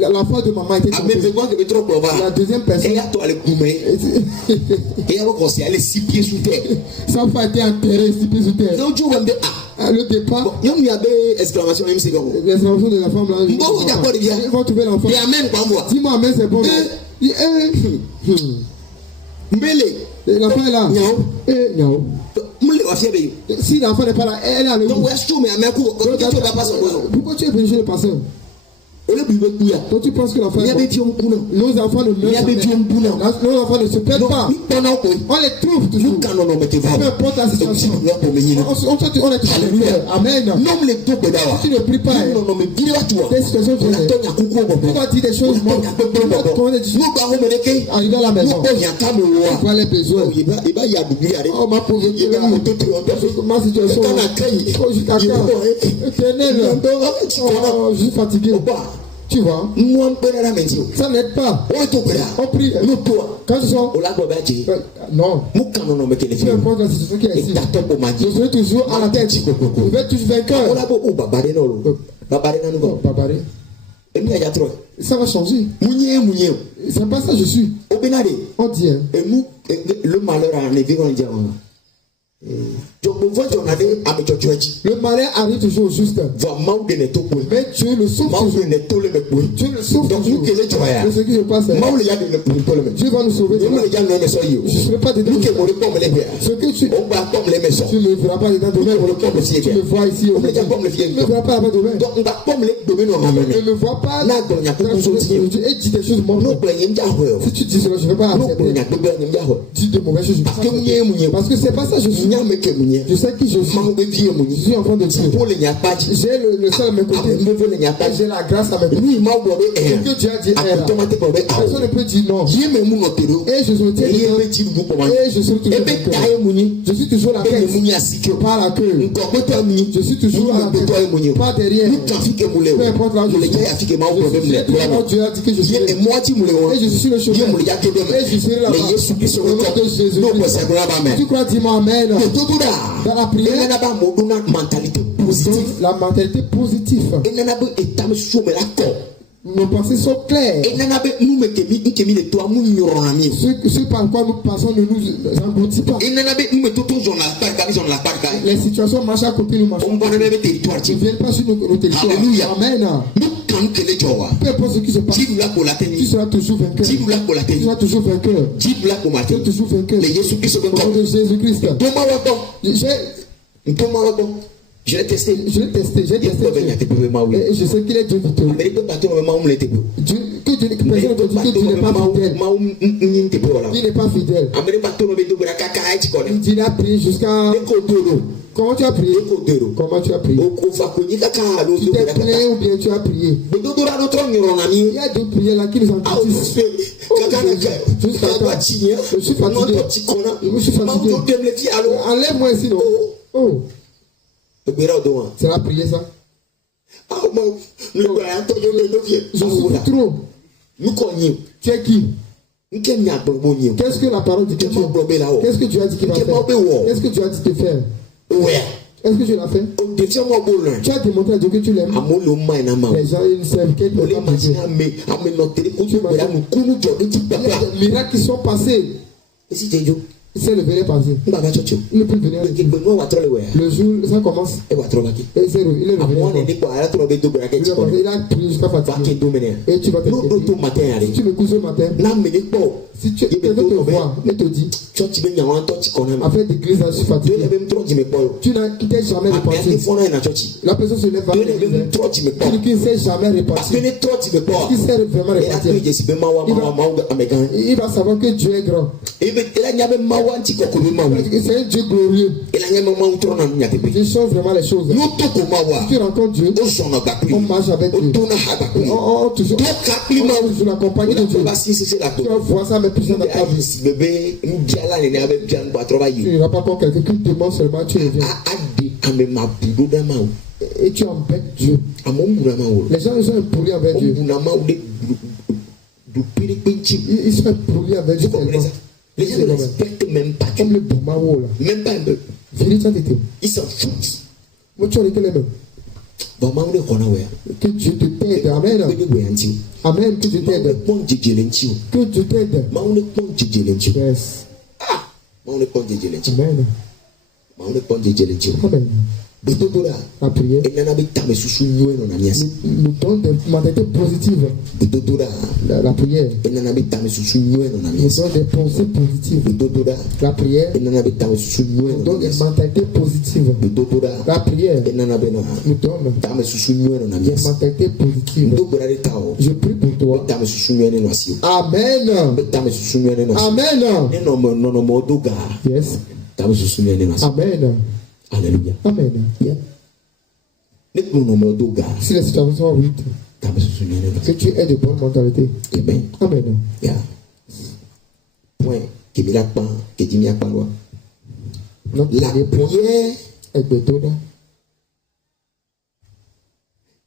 La foi de maman était la deuxième personne. Sa foi était enterrée 6 pieds sous terre. Le départ, l'exclamation de la femme là, ils vont trouver l'enfant. Dis-moi amen, c'est bon. L'enfant est là. Si l'enfant n'est pas là, elle est à l'église. Pourquoi tu es venu chez le pasteur? Toi tu penses que l'enfant est mort? Nos enfants ne meurent jamais. Nos enfants ne se perdent pas. On les trouve toujours. Peu importe la situation. On est toujours. Amen. Si tu ne pries pas, tes situations viennent. Tu vas dire des choses mortes. Arriver à la maison. Tu vois les besoins. Oh ma pauvreté là. Ma situation. Je suis fatigué. Tu vois, ça n'aide pas. On prie. Quand je sors, non. Peu importe la situation qui est ici, je serai toujours à la tête. Je vais toujours vainqueur. Ça va changer. C'est pas ça je suis. On dit. Le malheur a enlevé, on dit. Le malheur arrive toujours au juste. Mais Dieu le sauve toujours. Dieu le sauve toujours. C'est ce qui se passe. Dieu va nous sauver. Je ne serai pas dedans. Ce que tu ne verras pas dedans demain. Tu me vois ici. Tu ne me verras pas là-bas demain. Ne me vois pas. Et dis des choses mortes. Si tu dis cela, je ne vais pas accepter. Dis de mauvaises choses. Parce que c'est pas ça je suis. Je sais qui je suis. Je suis enfant de Dieu. J'ai le seul à mes côtés. J'ai la grâce à mes côtés. Que Dieu a dit personne ne peut dire non. Et je suis je suis toujours la tête. Pas la queue. Je suis toujours la tête. Pas derrière. Peu importe là où je suis. Dieu a dit que je suis. Et je suis le chemin. Et je serai là-bas. Au nom de Jésus-Christ. Tu crois, dis-moi amen. Dans la prière, la mentalité positive. Nos pensées sont claires. Ce par quoi nous passons ne nous engloutit pas. Les situations marchent à côté, nous marchons. Ne viennent pas sur nos territoires. Amen. Peu importe ce qui se passe, tu seras toujours vainqueur. Tu seras toujours vainqueur. Tu seras toujours vainqueur. Au nom de Jésus-Christ. Je l'ai testé. J'ai testé. Et je sais qu'il est Dieu victorieux. Que Dieu n'est pas fidèle. Il n'est pas fidèle. Il a prié jusqu'à... Comment tu as prié? Comment tu as prié? Tu t'es plaint ou bien tu as prié? Il y a d'autres prières là qui nous entendent. Jusqu'à toi. Je suis fatigué. Enlève-moi ici, non? Oh. C'est la prière ça. Je souffre trop. Tu es qui? Qu'est-ce que la parole dit que tu es? Qu'est-ce que Dieu a dit qu'il va faire? Qu'est-ce que Dieu a dit de faire? Est-ce que tu l'as fait? Tu as démontré à Dieu que tu l'aimes. Les gens ils savent qu'il ne peut pas Dieu. Il y a des miracles qui sont passés. Il s'est levé les passés. Il ne peut venir. Le jour, ça commence. Et il est revenu. Il a prié jusqu'à fatiguer. Et tu vas te faire. Si tu me couches ce matin, si quelqu'un te voit et te dit, afin d'église, je suis fatigué. Tu n'es jamais reparti. La personne se lève à l'église. Qui ne s'est jamais reparti. Qui s'est vraiment reparti. Il va savoir que Dieu est grand. C'est un Dieu glorieux. Il change vraiment les choses. Si tu rencontres Dieu, on marche avec Dieu. On toujours la compagnie de Dieu. Tu vas voir ça, mais plus dans ta vie. Tu ne vas pas voir quelqu'un qui te demande seulement, tu reviens. Et tu embêtes Dieu. Les gens ils sont impolis avec Dieu. Ils sont impolis avec Dieu tellement. Les gens ne respectent même pas Dieu. Comme le Boumao là. Même pas un peu. Ils s'en foutent. Que Dieu te t'aide. Amen. Amen. Que Dieu t'aide. Que Dieu t'aide. Yes. Amen. Amen. La prière nous donne des mentalités positives. La prière nous donne des pensées positives. La prière nous donne des mentalités positives. La prière nous donne des mentalités positives. Je prie pour toi. Amen. Amen. Yes. Amen. Alléluia. Amen. Yeah. Si les situations sont rudes, que tu aies de bonnes mentalités. Amen. Amen. Yeah. Point. La prière.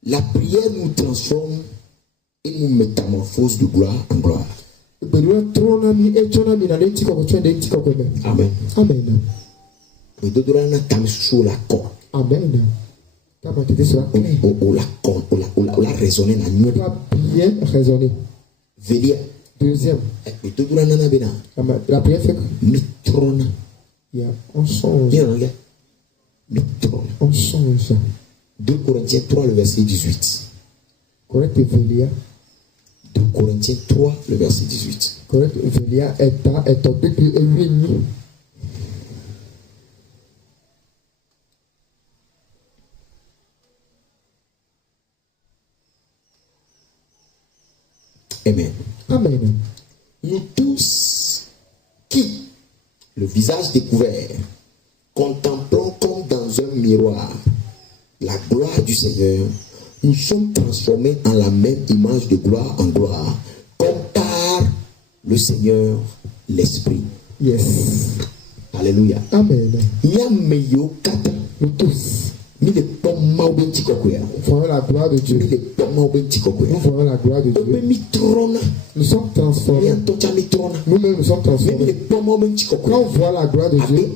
La prière nous transforme et nous métamorphose de gloire en gloire. Amen. Amen. Amen. Amen. Ta mentalité sera claire. On l'a raisonné. Tu vas bien raisonner. Deuxième. La prière fait que il y a un songe. On songe. 2 Corinthiens 3, le verset 18. Correct Velia. 2 Corinthiens 3, le verset 18. Correct Velia est tombé depuis 8 nuits. Amen. Amen. Nous tous qui, le visage découvert, contemplons comme dans un miroir la gloire du Seigneur, nous sommes transformés en la même image de gloire en gloire, comme par le Seigneur l'Esprit. Yes. Alléluia. Amen. Nous tous. Nous voyons la gloire de Dieu. Nous voyons la gloire de Dieu. Nous sommes transformés. Nous-mêmes nous sommes transformés. Quand on voit la gloire de Dieu,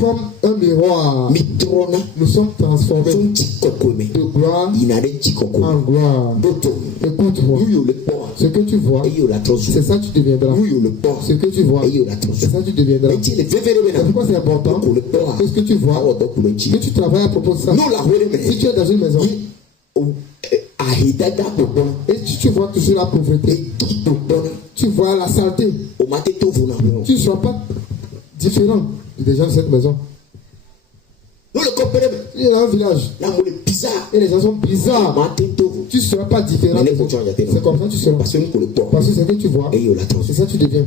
comme un miroir, nous sommes transformés de gloire en gloire. Écoute-moi, ce que tu vois, c'est ça que tu deviendras. Ce que tu vois, c'est ça que tu deviendras. C'est pourquoi c'est important. Qu'est-ce que tu vois, que tu travailles à propos de ça. Si tu es dans une maison, et tu vois toujours la pauvreté, tu vois la saleté, tu ne seras pas différent des gens de cette maison. Il y a un village et les gens sont bizarres. Tu ne seras pas différent. C'est comme ça que tu seras. Parce que c'est ce que tu vois, c'est ça que tu deviens.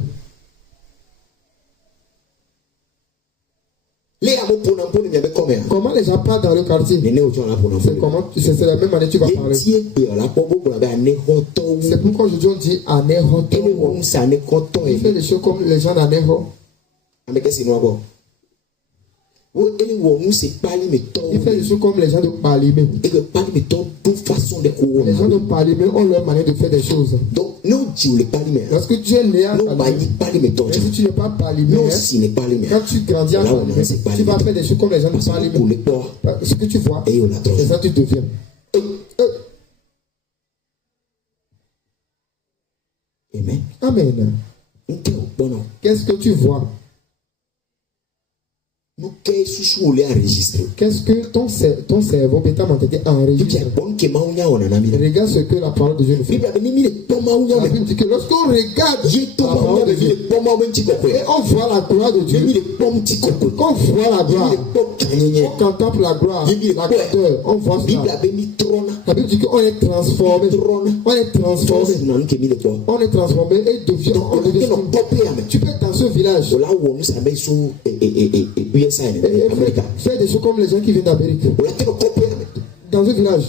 Comment les gens parlent dans le quartier? C'est la même année que tu vas parler. C'est pourquoi aujourd'hui on dit Anehoto. Il fait des choses comme les gens d'Aneho. Il fait des choses comme les gens de Palimé. Les gens de Palimé ont leur manière de faire des choses. Parce que tu es né à Palimé. Et si tu n'es pas Palimé, quand tu grandis à Palimé, tu vas faire des choses comme les gens de Palimé. Ce que tu vois, c'est ça que tu deviens. Amen. Qu'est-ce que tu vois? Qu'est-ce que ton cerveau peut t'enregistrer? Regarde ce que la parole de Dieu nous fait. La Bible dit que lorsqu'on regarde la parole de Dieu et on voit la gloire de Dieu, qu'on voit la gloire, on contemple la gloire, la grandeur, on voit cela. La Bible dit qu'on est transformé. On est transformé et devient. Tu peux être dans ce village. Fais des choses comme les gens qui viennent d'Amérique. Dans un village.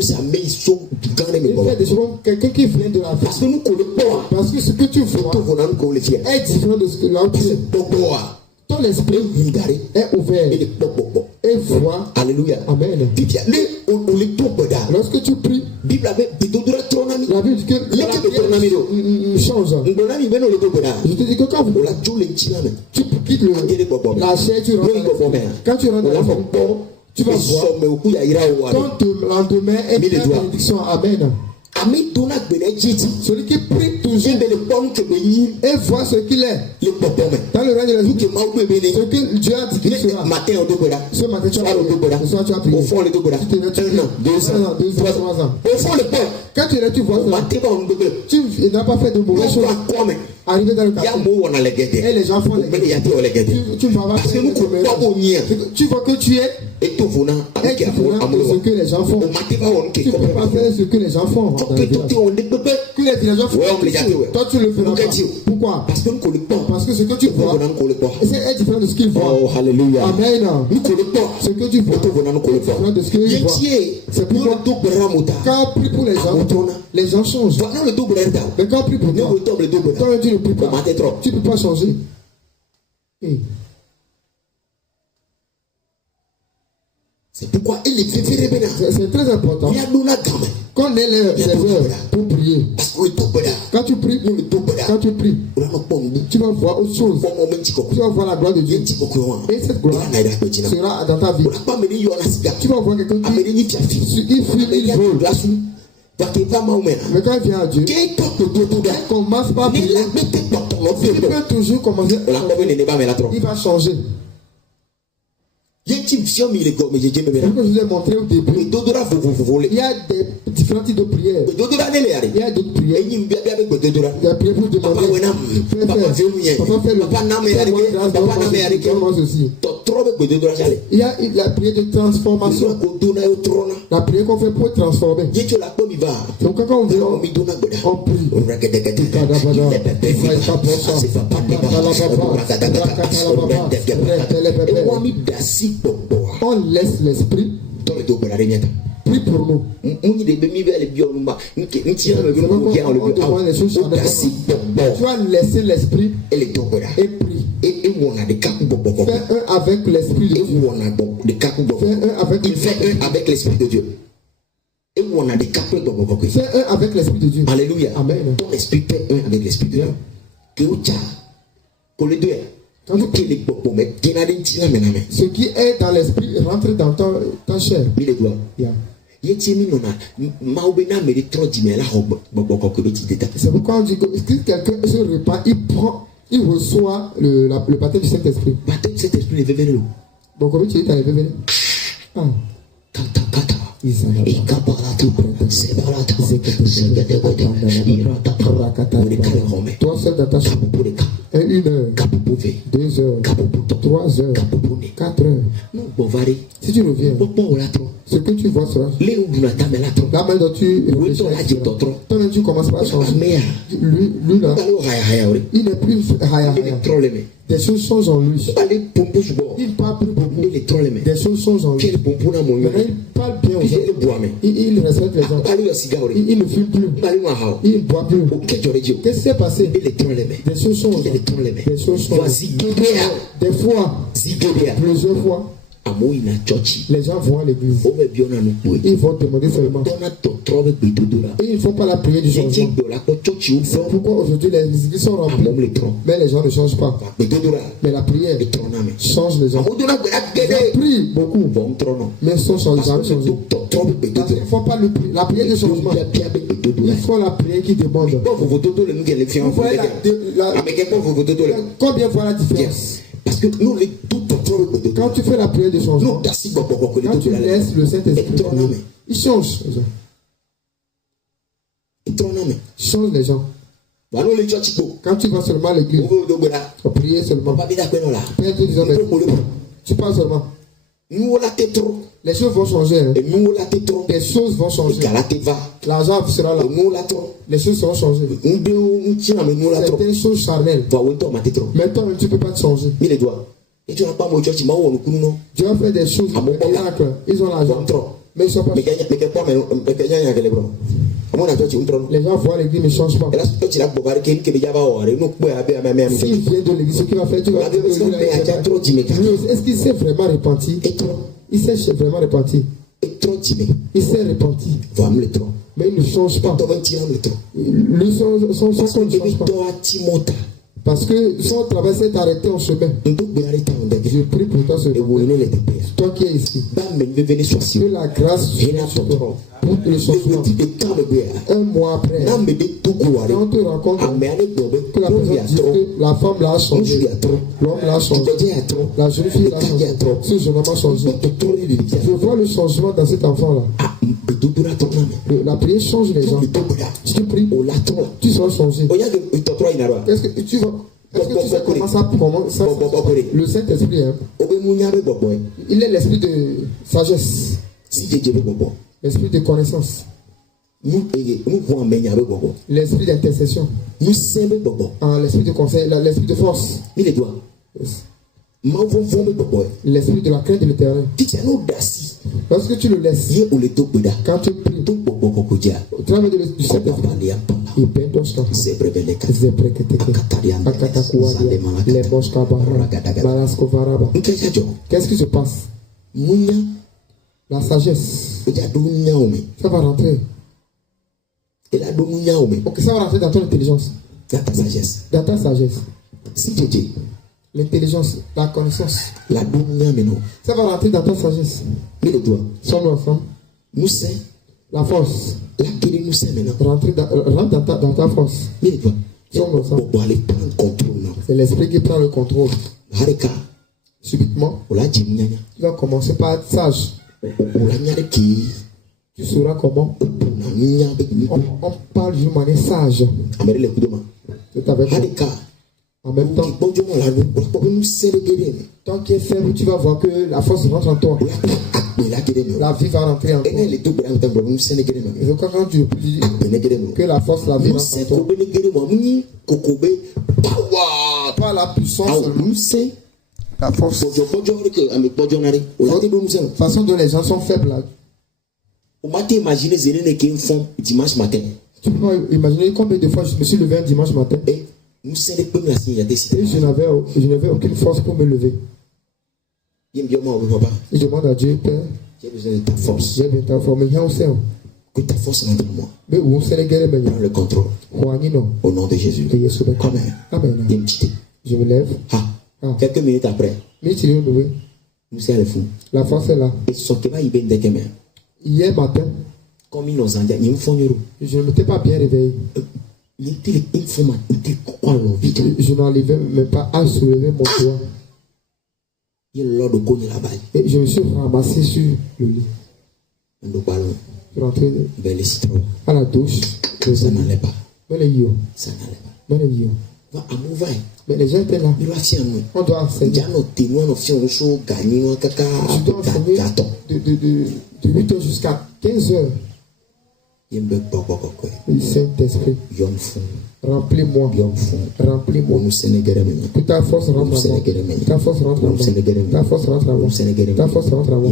Fais des choses comme quelqu'un qui vient de la France. Parce que ce que tu vois est différent de ce que là tu es. Ton esprit est ouvert et voit. Alléluia. Amen. Lorsque tu pries, la Bible dit que la change. Je te dis que quand tu quittes la chair, tu rentres. Quand tu rentres dans la forme, tu vas voir. Ton lendemain est une bénédiction. Amen. Celui qui prie toujours et voit ce qu'il est dans le règne de la vie, ce que Dieu a dit qu'il sera. Ce matin tu as prié, ce soir tu as prié, tu te lèves, tu pries 1 an, 2 ans, 3 ans. Quand tu es là, tu vois ça, tu n'as pas fait de mauvaises choses. Arrivé dans le quartier et les gens font les guettes. Tu vas voir tu vois que tu es différent de ce que les gens font. Tu ne peux pas faire ce que les gens font. Que les villageois font. Toi tu le feras pas. Pourquoi? Parce que ce que tu vois est différent de ce qu'ils voient. Amen. Ce que tu vois est différent de ce qu'ils voient. C'est pourquoi quand on prie pour les gens changent. Mais quand on prie pour toi, tu ne pries pas. Tu ne peux pas changer. C'est pourquoi c'est très important qu'on ait les heures pour prier. Quand tu pries, tu vas voir autre chose. Tu vas voir la gloire de Dieu. Et cette gloire sera dans ta vie. Tu vas voir quelqu'un qui fume, il vole. Mais quand il vient à Dieu, il commence par prier. Il peut toujours commencer. Il va changer. C'est ce que je vous ai montré au début. Il y a des différents types de prières. Il y a d'autres prières. Il y a prières pour demander. Papa, fais le. Papa, fais-moi grâce, donne-moi ceci. Il y a la prière de transformation. La prière qu'on fait pour transformer. C'est pourquoi quand on vient, on prie. On laisse l'esprit. Prie pour nous. Tu vas laisser l'esprit et prie. Fais un avec l'esprit de Dieu. Fais un avec l'esprit de Dieu. Fais un avec l'esprit de Dieu. Alléluia. Amen. Ton esprit fait un avec l'esprit de Dieu. Ce qui est dans l'esprit rentre dans ta chair. C'est pourquoi on dit que si quelqu'un se répand, il reçoit le baptême du Saint-Esprit. Bon, comment tu es dans le bébé? Toi seul dans ta chambre. 1 heure, 2 heures, 3 heures, 4 heures. Si tu reviens, ce que tu vois sera la main dont tu réfléchis. Toi-même tu commences par changer. Lui là, il n'est plus haya. Des choses sont en lui. Il parle plus beaucoup. Des choses sont en lui. Il parle bien aux gens. Il respecte les gens. Il ne fume plus. Il ne boit plus. Qu'est-ce qui s'est passé? Des choses sont en lui. Des choses sont en lui. Des fois, plusieurs fois, les gens vont à l'église. Ils vont demander seulement. Et ils ne font pas la prière du changement. C'est pourquoi aujourd'hui les églises sont remplies. Mais les gens ne changent pas. Mais la prière change les gens. Ils prient beaucoup. Mais sans changer. Il ne faut pas la prière du changement. Il faut la prière qui demande. Combien voit la différence? Parce que nous, quand tu fais la prière de changement, quand tu laisses le Saint-Esprit, il change les gens. Il change les gens. Quand tu vas seulement à l'église, tu prier seulement. Tu parles seulement. Les choses vont changer. Hein. Les choses vont changer. L'argent sera là. Les choses seront changées. Certaines choses charnelles. Mais toi, tu ne peux pas te changer. Dieu a fait des choses miracles. Ils ont l'argent. Mais ils ne sont pas. Les gens voient l'église ne change pas. S'il vient de l'église, ce qu'il va faire, tu vas dire est-ce qu'il s'est vraiment repenti? Il s'est vraiment repenti. Il s'est repenti. Mais il ne change pas. Lui, son ne change pas. Parce que son travail s'est arrêté en chemin. Je prie pour toi, toi qui es ici. Que la grâce soit pour le changement. Un mois après, quand on te rencontre, que la personne dit que la femme l'a changé, l'homme l'a changé, la jeune fille l'a changé, ce jeune homme a changé. Je vois le changement dans cet enfant-là. La prière change les gens. Si tu pries, tu seras changé. Est-ce que tu vois? Est-ce que tu sais comment ça le Saint-Esprit, hein? Il est l'esprit de sagesse, l'esprit de connaissance, l'esprit d'intercession, l'esprit de conseil, l'esprit de force, l'esprit de la crainte de l'éternel. Lorsque tu le laisses, quand tu pries, au travers du Saint-Esprit, qu'est-ce qui se passe? La sagesse, ça va rentrer. Ok, ça va rentrer dans ton intelligence. Dans ta sagesse. L'intelligence, la connaissance. Ça va rentrer dans ta sagesse. Son enfant. La force. Rentre dans ta force. Son enfant. C'est l'esprit qui prend le contrôle. Subitement, tu vas commencer par être sage. Tu sauras comment on parle d'une manière sage. C'est avec En même temps, tant qu'il est faible, tu vas voir que la force rentre en toi. La vie va rentrer en toi. Et quand tu oublies que la force, la vie rentre en toi. Pas la puissance, la force. La façon dont les gens sont faibles là. Tu peux imaginer combien de fois je me suis levé un dimanche matin et je n'avais aucune force pour me lever. Et je demande à Dieu, Père, j'ai besoin de ta force. J'ai besoin de ta force. Que ta force rentre en moi. Prends le contrôle. Au nom de Jésus. Amen. Amen. Je me lève. Quelques minutes après, nous sommes fous. La force est là. Hier matin, je ne m'étais pas bien réveillé. Je n'arrivais même pas à soulever mon doigt. Et je me suis ramassé sur le lit. Je suis rentré à la douche. Ça n'allait pas. Ça n'allait pas. Mais les gens étaient là. On doit enseigner. Je dois enseigner de 8h jusqu'à 15h. Le Saint-Esprit, remplis-moi. Remplis-moi. Que ta force rentre en moi. Ta force rentre en moi. Ta force rentre en moi. Ta force rentre en moi.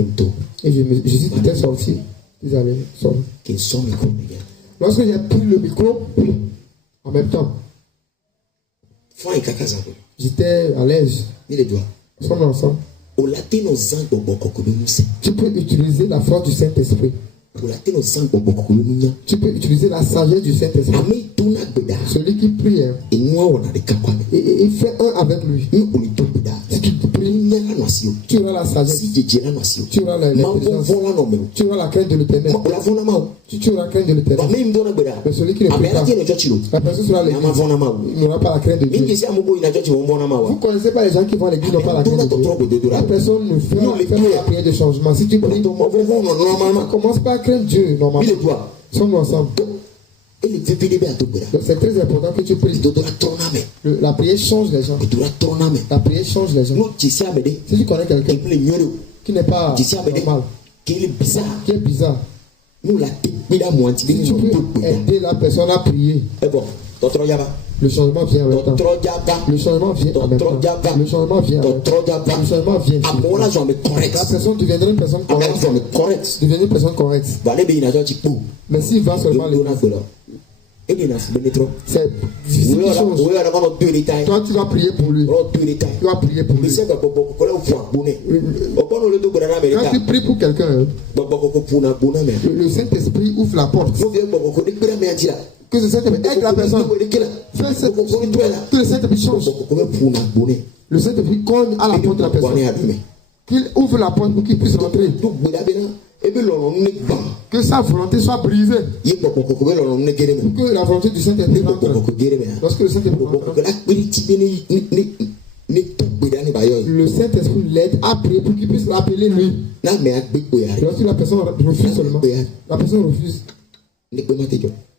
Et Jésus était sorti. Ils allaient sortir. Lorsque j'ai pris le micro, en même temps, j'étais à l'aise. Sommes ensemble. Tu peux utiliser la force du Saint-Esprit. Tu peux utiliser la sagesse du Saint-Esprit. Celui qui prie, et fait un avec lui. Si tu pries, tu auras la sagesse. Tu auras l'intelligence. Tu auras la crainte de l'Éternel. Tu auras la crainte de l'Éternel. Mais celui qui ne prie pas, la personne sera l'église. Il n'aura pas la crainte de Dieu. Vous ne connaissez pas les gens qui vont à l'église, n'ont pas la crainte de Dieu. La personne ne fait pas la prière de changement. Si tu pries, normalement, commence pas à craindre Dieu. Normalement, sommes-nous ensemble. C'est très important que tu pries. La prière change les gens. La prière change les gens. Si tu connais quelqu'un qui n'est pas normal, qui est bizarre, si tu peux aider la personne à prier, le changement vient en même temps. Le changement vient en même temps. Le changement vient. Le changement vient. La personne deviendra une personne correcte. Deviendra une personne correcte. Mais s'il va seulement les c'est difficile. Toi, tu dois prier pour lui. Tu dois prier pour lui. Quand tu pries pour quelqu'un, le Saint-Esprit ouvre la porte. Que le Saint-Esprit aide la personne. Que le Saint-Esprit change. Le Saint-Esprit cogne à la porte de la personne. Qu'il ouvre la porte pour qu'il puisse rentrer. Que sa volonté soit brisée. Que la volonté du Saint-Esprit rentre. Lorsque le Saint-Esprit rentre, le Saint-Esprit l'aide à prier pour qu'il puisse l'appeler lui. Lorsque la personne refuse seulement, la personne refuse,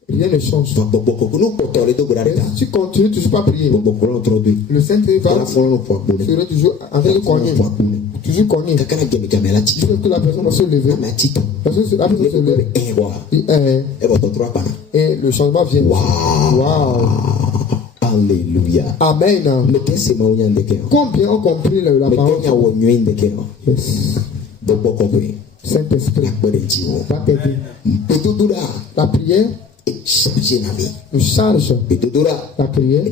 rien ne change. Si tu continues toujours pas à prier, le Saint-Esprit va serait toujours en train de cogner. Toujours cogner. Jusqu'à que la personne va se lever. La personne se lève. Et le changement vient. Wow. Alléluia. Amen. Combien ont compris la parole? Yes. Saint-Esprit va t'aider. La prière nous charge. La prière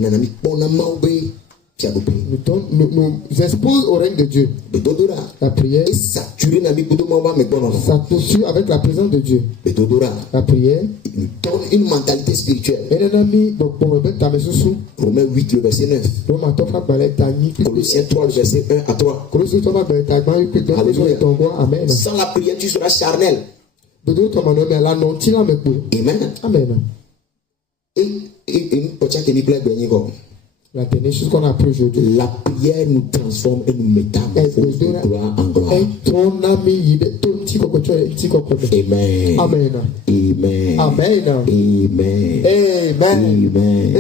nous expose au règne de Dieu. La prière s'assure avec la présence de Dieu. La prière nous donne une mentalité spirituelle. Romains 8, le verset 9. Colossiens 3, le verset 1 à 3. Amen. Sans la prière, tu seras charnel. Amen. Amen. La dernière chose qu'on a appris aujourd'hui. La prière nous transforme et nous métamorphose de gloire en gloire. Amen. Amen. Amen. Amen. Amen. Amen.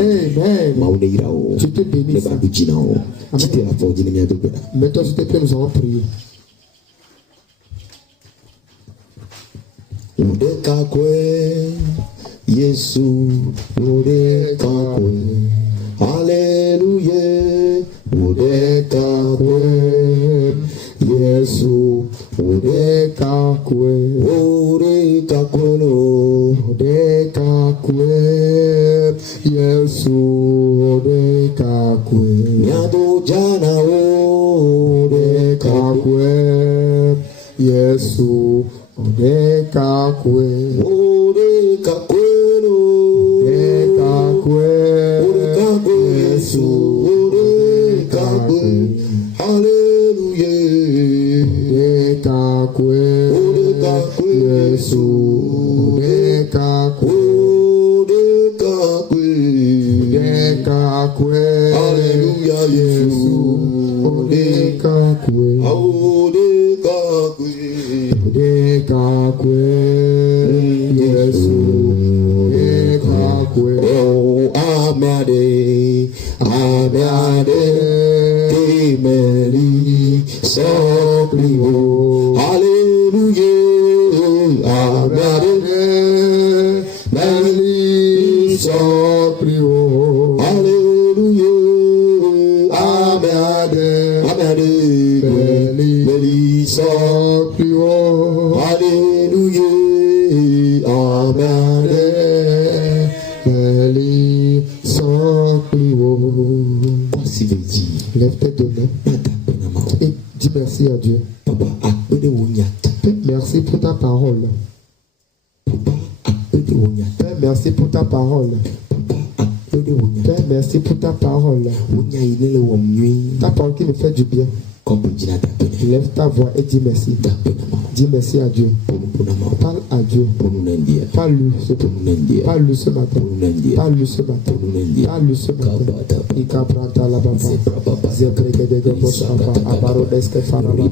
Amen. Amen. Tu te bénis. Maintenant, s'il te plaît, nous allons prier. Udekakwe Yesu udekakwe Hallelujah udekakwe Yesu udekakwe udekakwe no udekakwe Yesu udekakwe Nyado jana udekakwe Yesu Odekakwe, Odekakwe, Odekakwe, Odekakwe, Yesu, Odekakwe, Hallelujah, Odekakwe, Odekakwe, Yesu, Odekakwe, Odekakwe, Odekakwe, Hallelujah, Yesu, Odekakwe, Odekakwe. Odekakwe, Yesu, Odekakwe. Oh, Amade, Amade, Kimeli, Soplio, Hallelujah, Amade, Meli, Soplio, Hallelujah, Amade, Amade, Meli, Soplio. Alléluia, Amen. Voici le dit. Lève tes deux mains et dis merci à Dieu. Papa, merci pour ta parole. Père, merci pour ta parole. Père, merci pour ta parole. Ta parole qui me fait du bien. Lève ta voix et dis merci. Dis merci à Dieu. Parle à Dieu. Parle-lui ce matin. Parle-lui ce matin. Parle-lui ce matin. Parle-lui ce matin. Ika pranta la baba. Zebreke de gobos papa. Abaro deske faraba.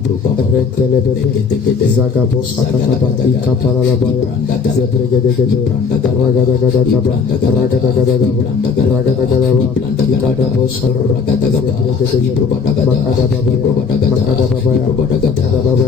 Rekele bebe. Zagabos atakaba. Ika para la baya. Zebreke de gede. Ragada gada gaba. Ragada gada gaba. Ragada gada gaba. Ika da bos faraba. Zebreke de gede. Makada baba. Makada baba. Makada baba.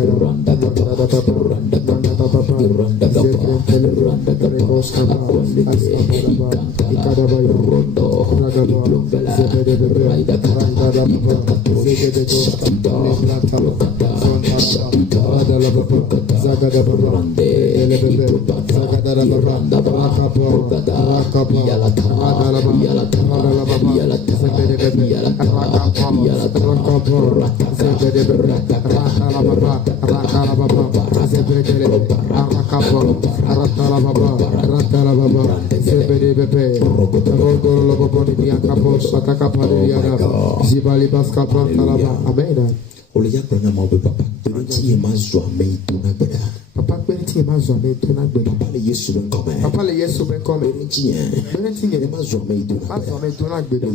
Papa, Papa, le Yesu ben come. Papa, le Yesu ben come. Berentinye. Ma zome ituna.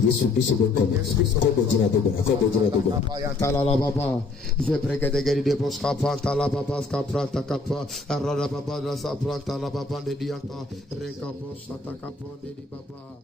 Yesu Kristo ben come. Kobo jina dogo. Papa yantala la baba. Je breke de geri de boska panta la baba ska pranta kapa. Arada baba da sa pranta la baba de dianta. Reka bosa ta kapa de di baba.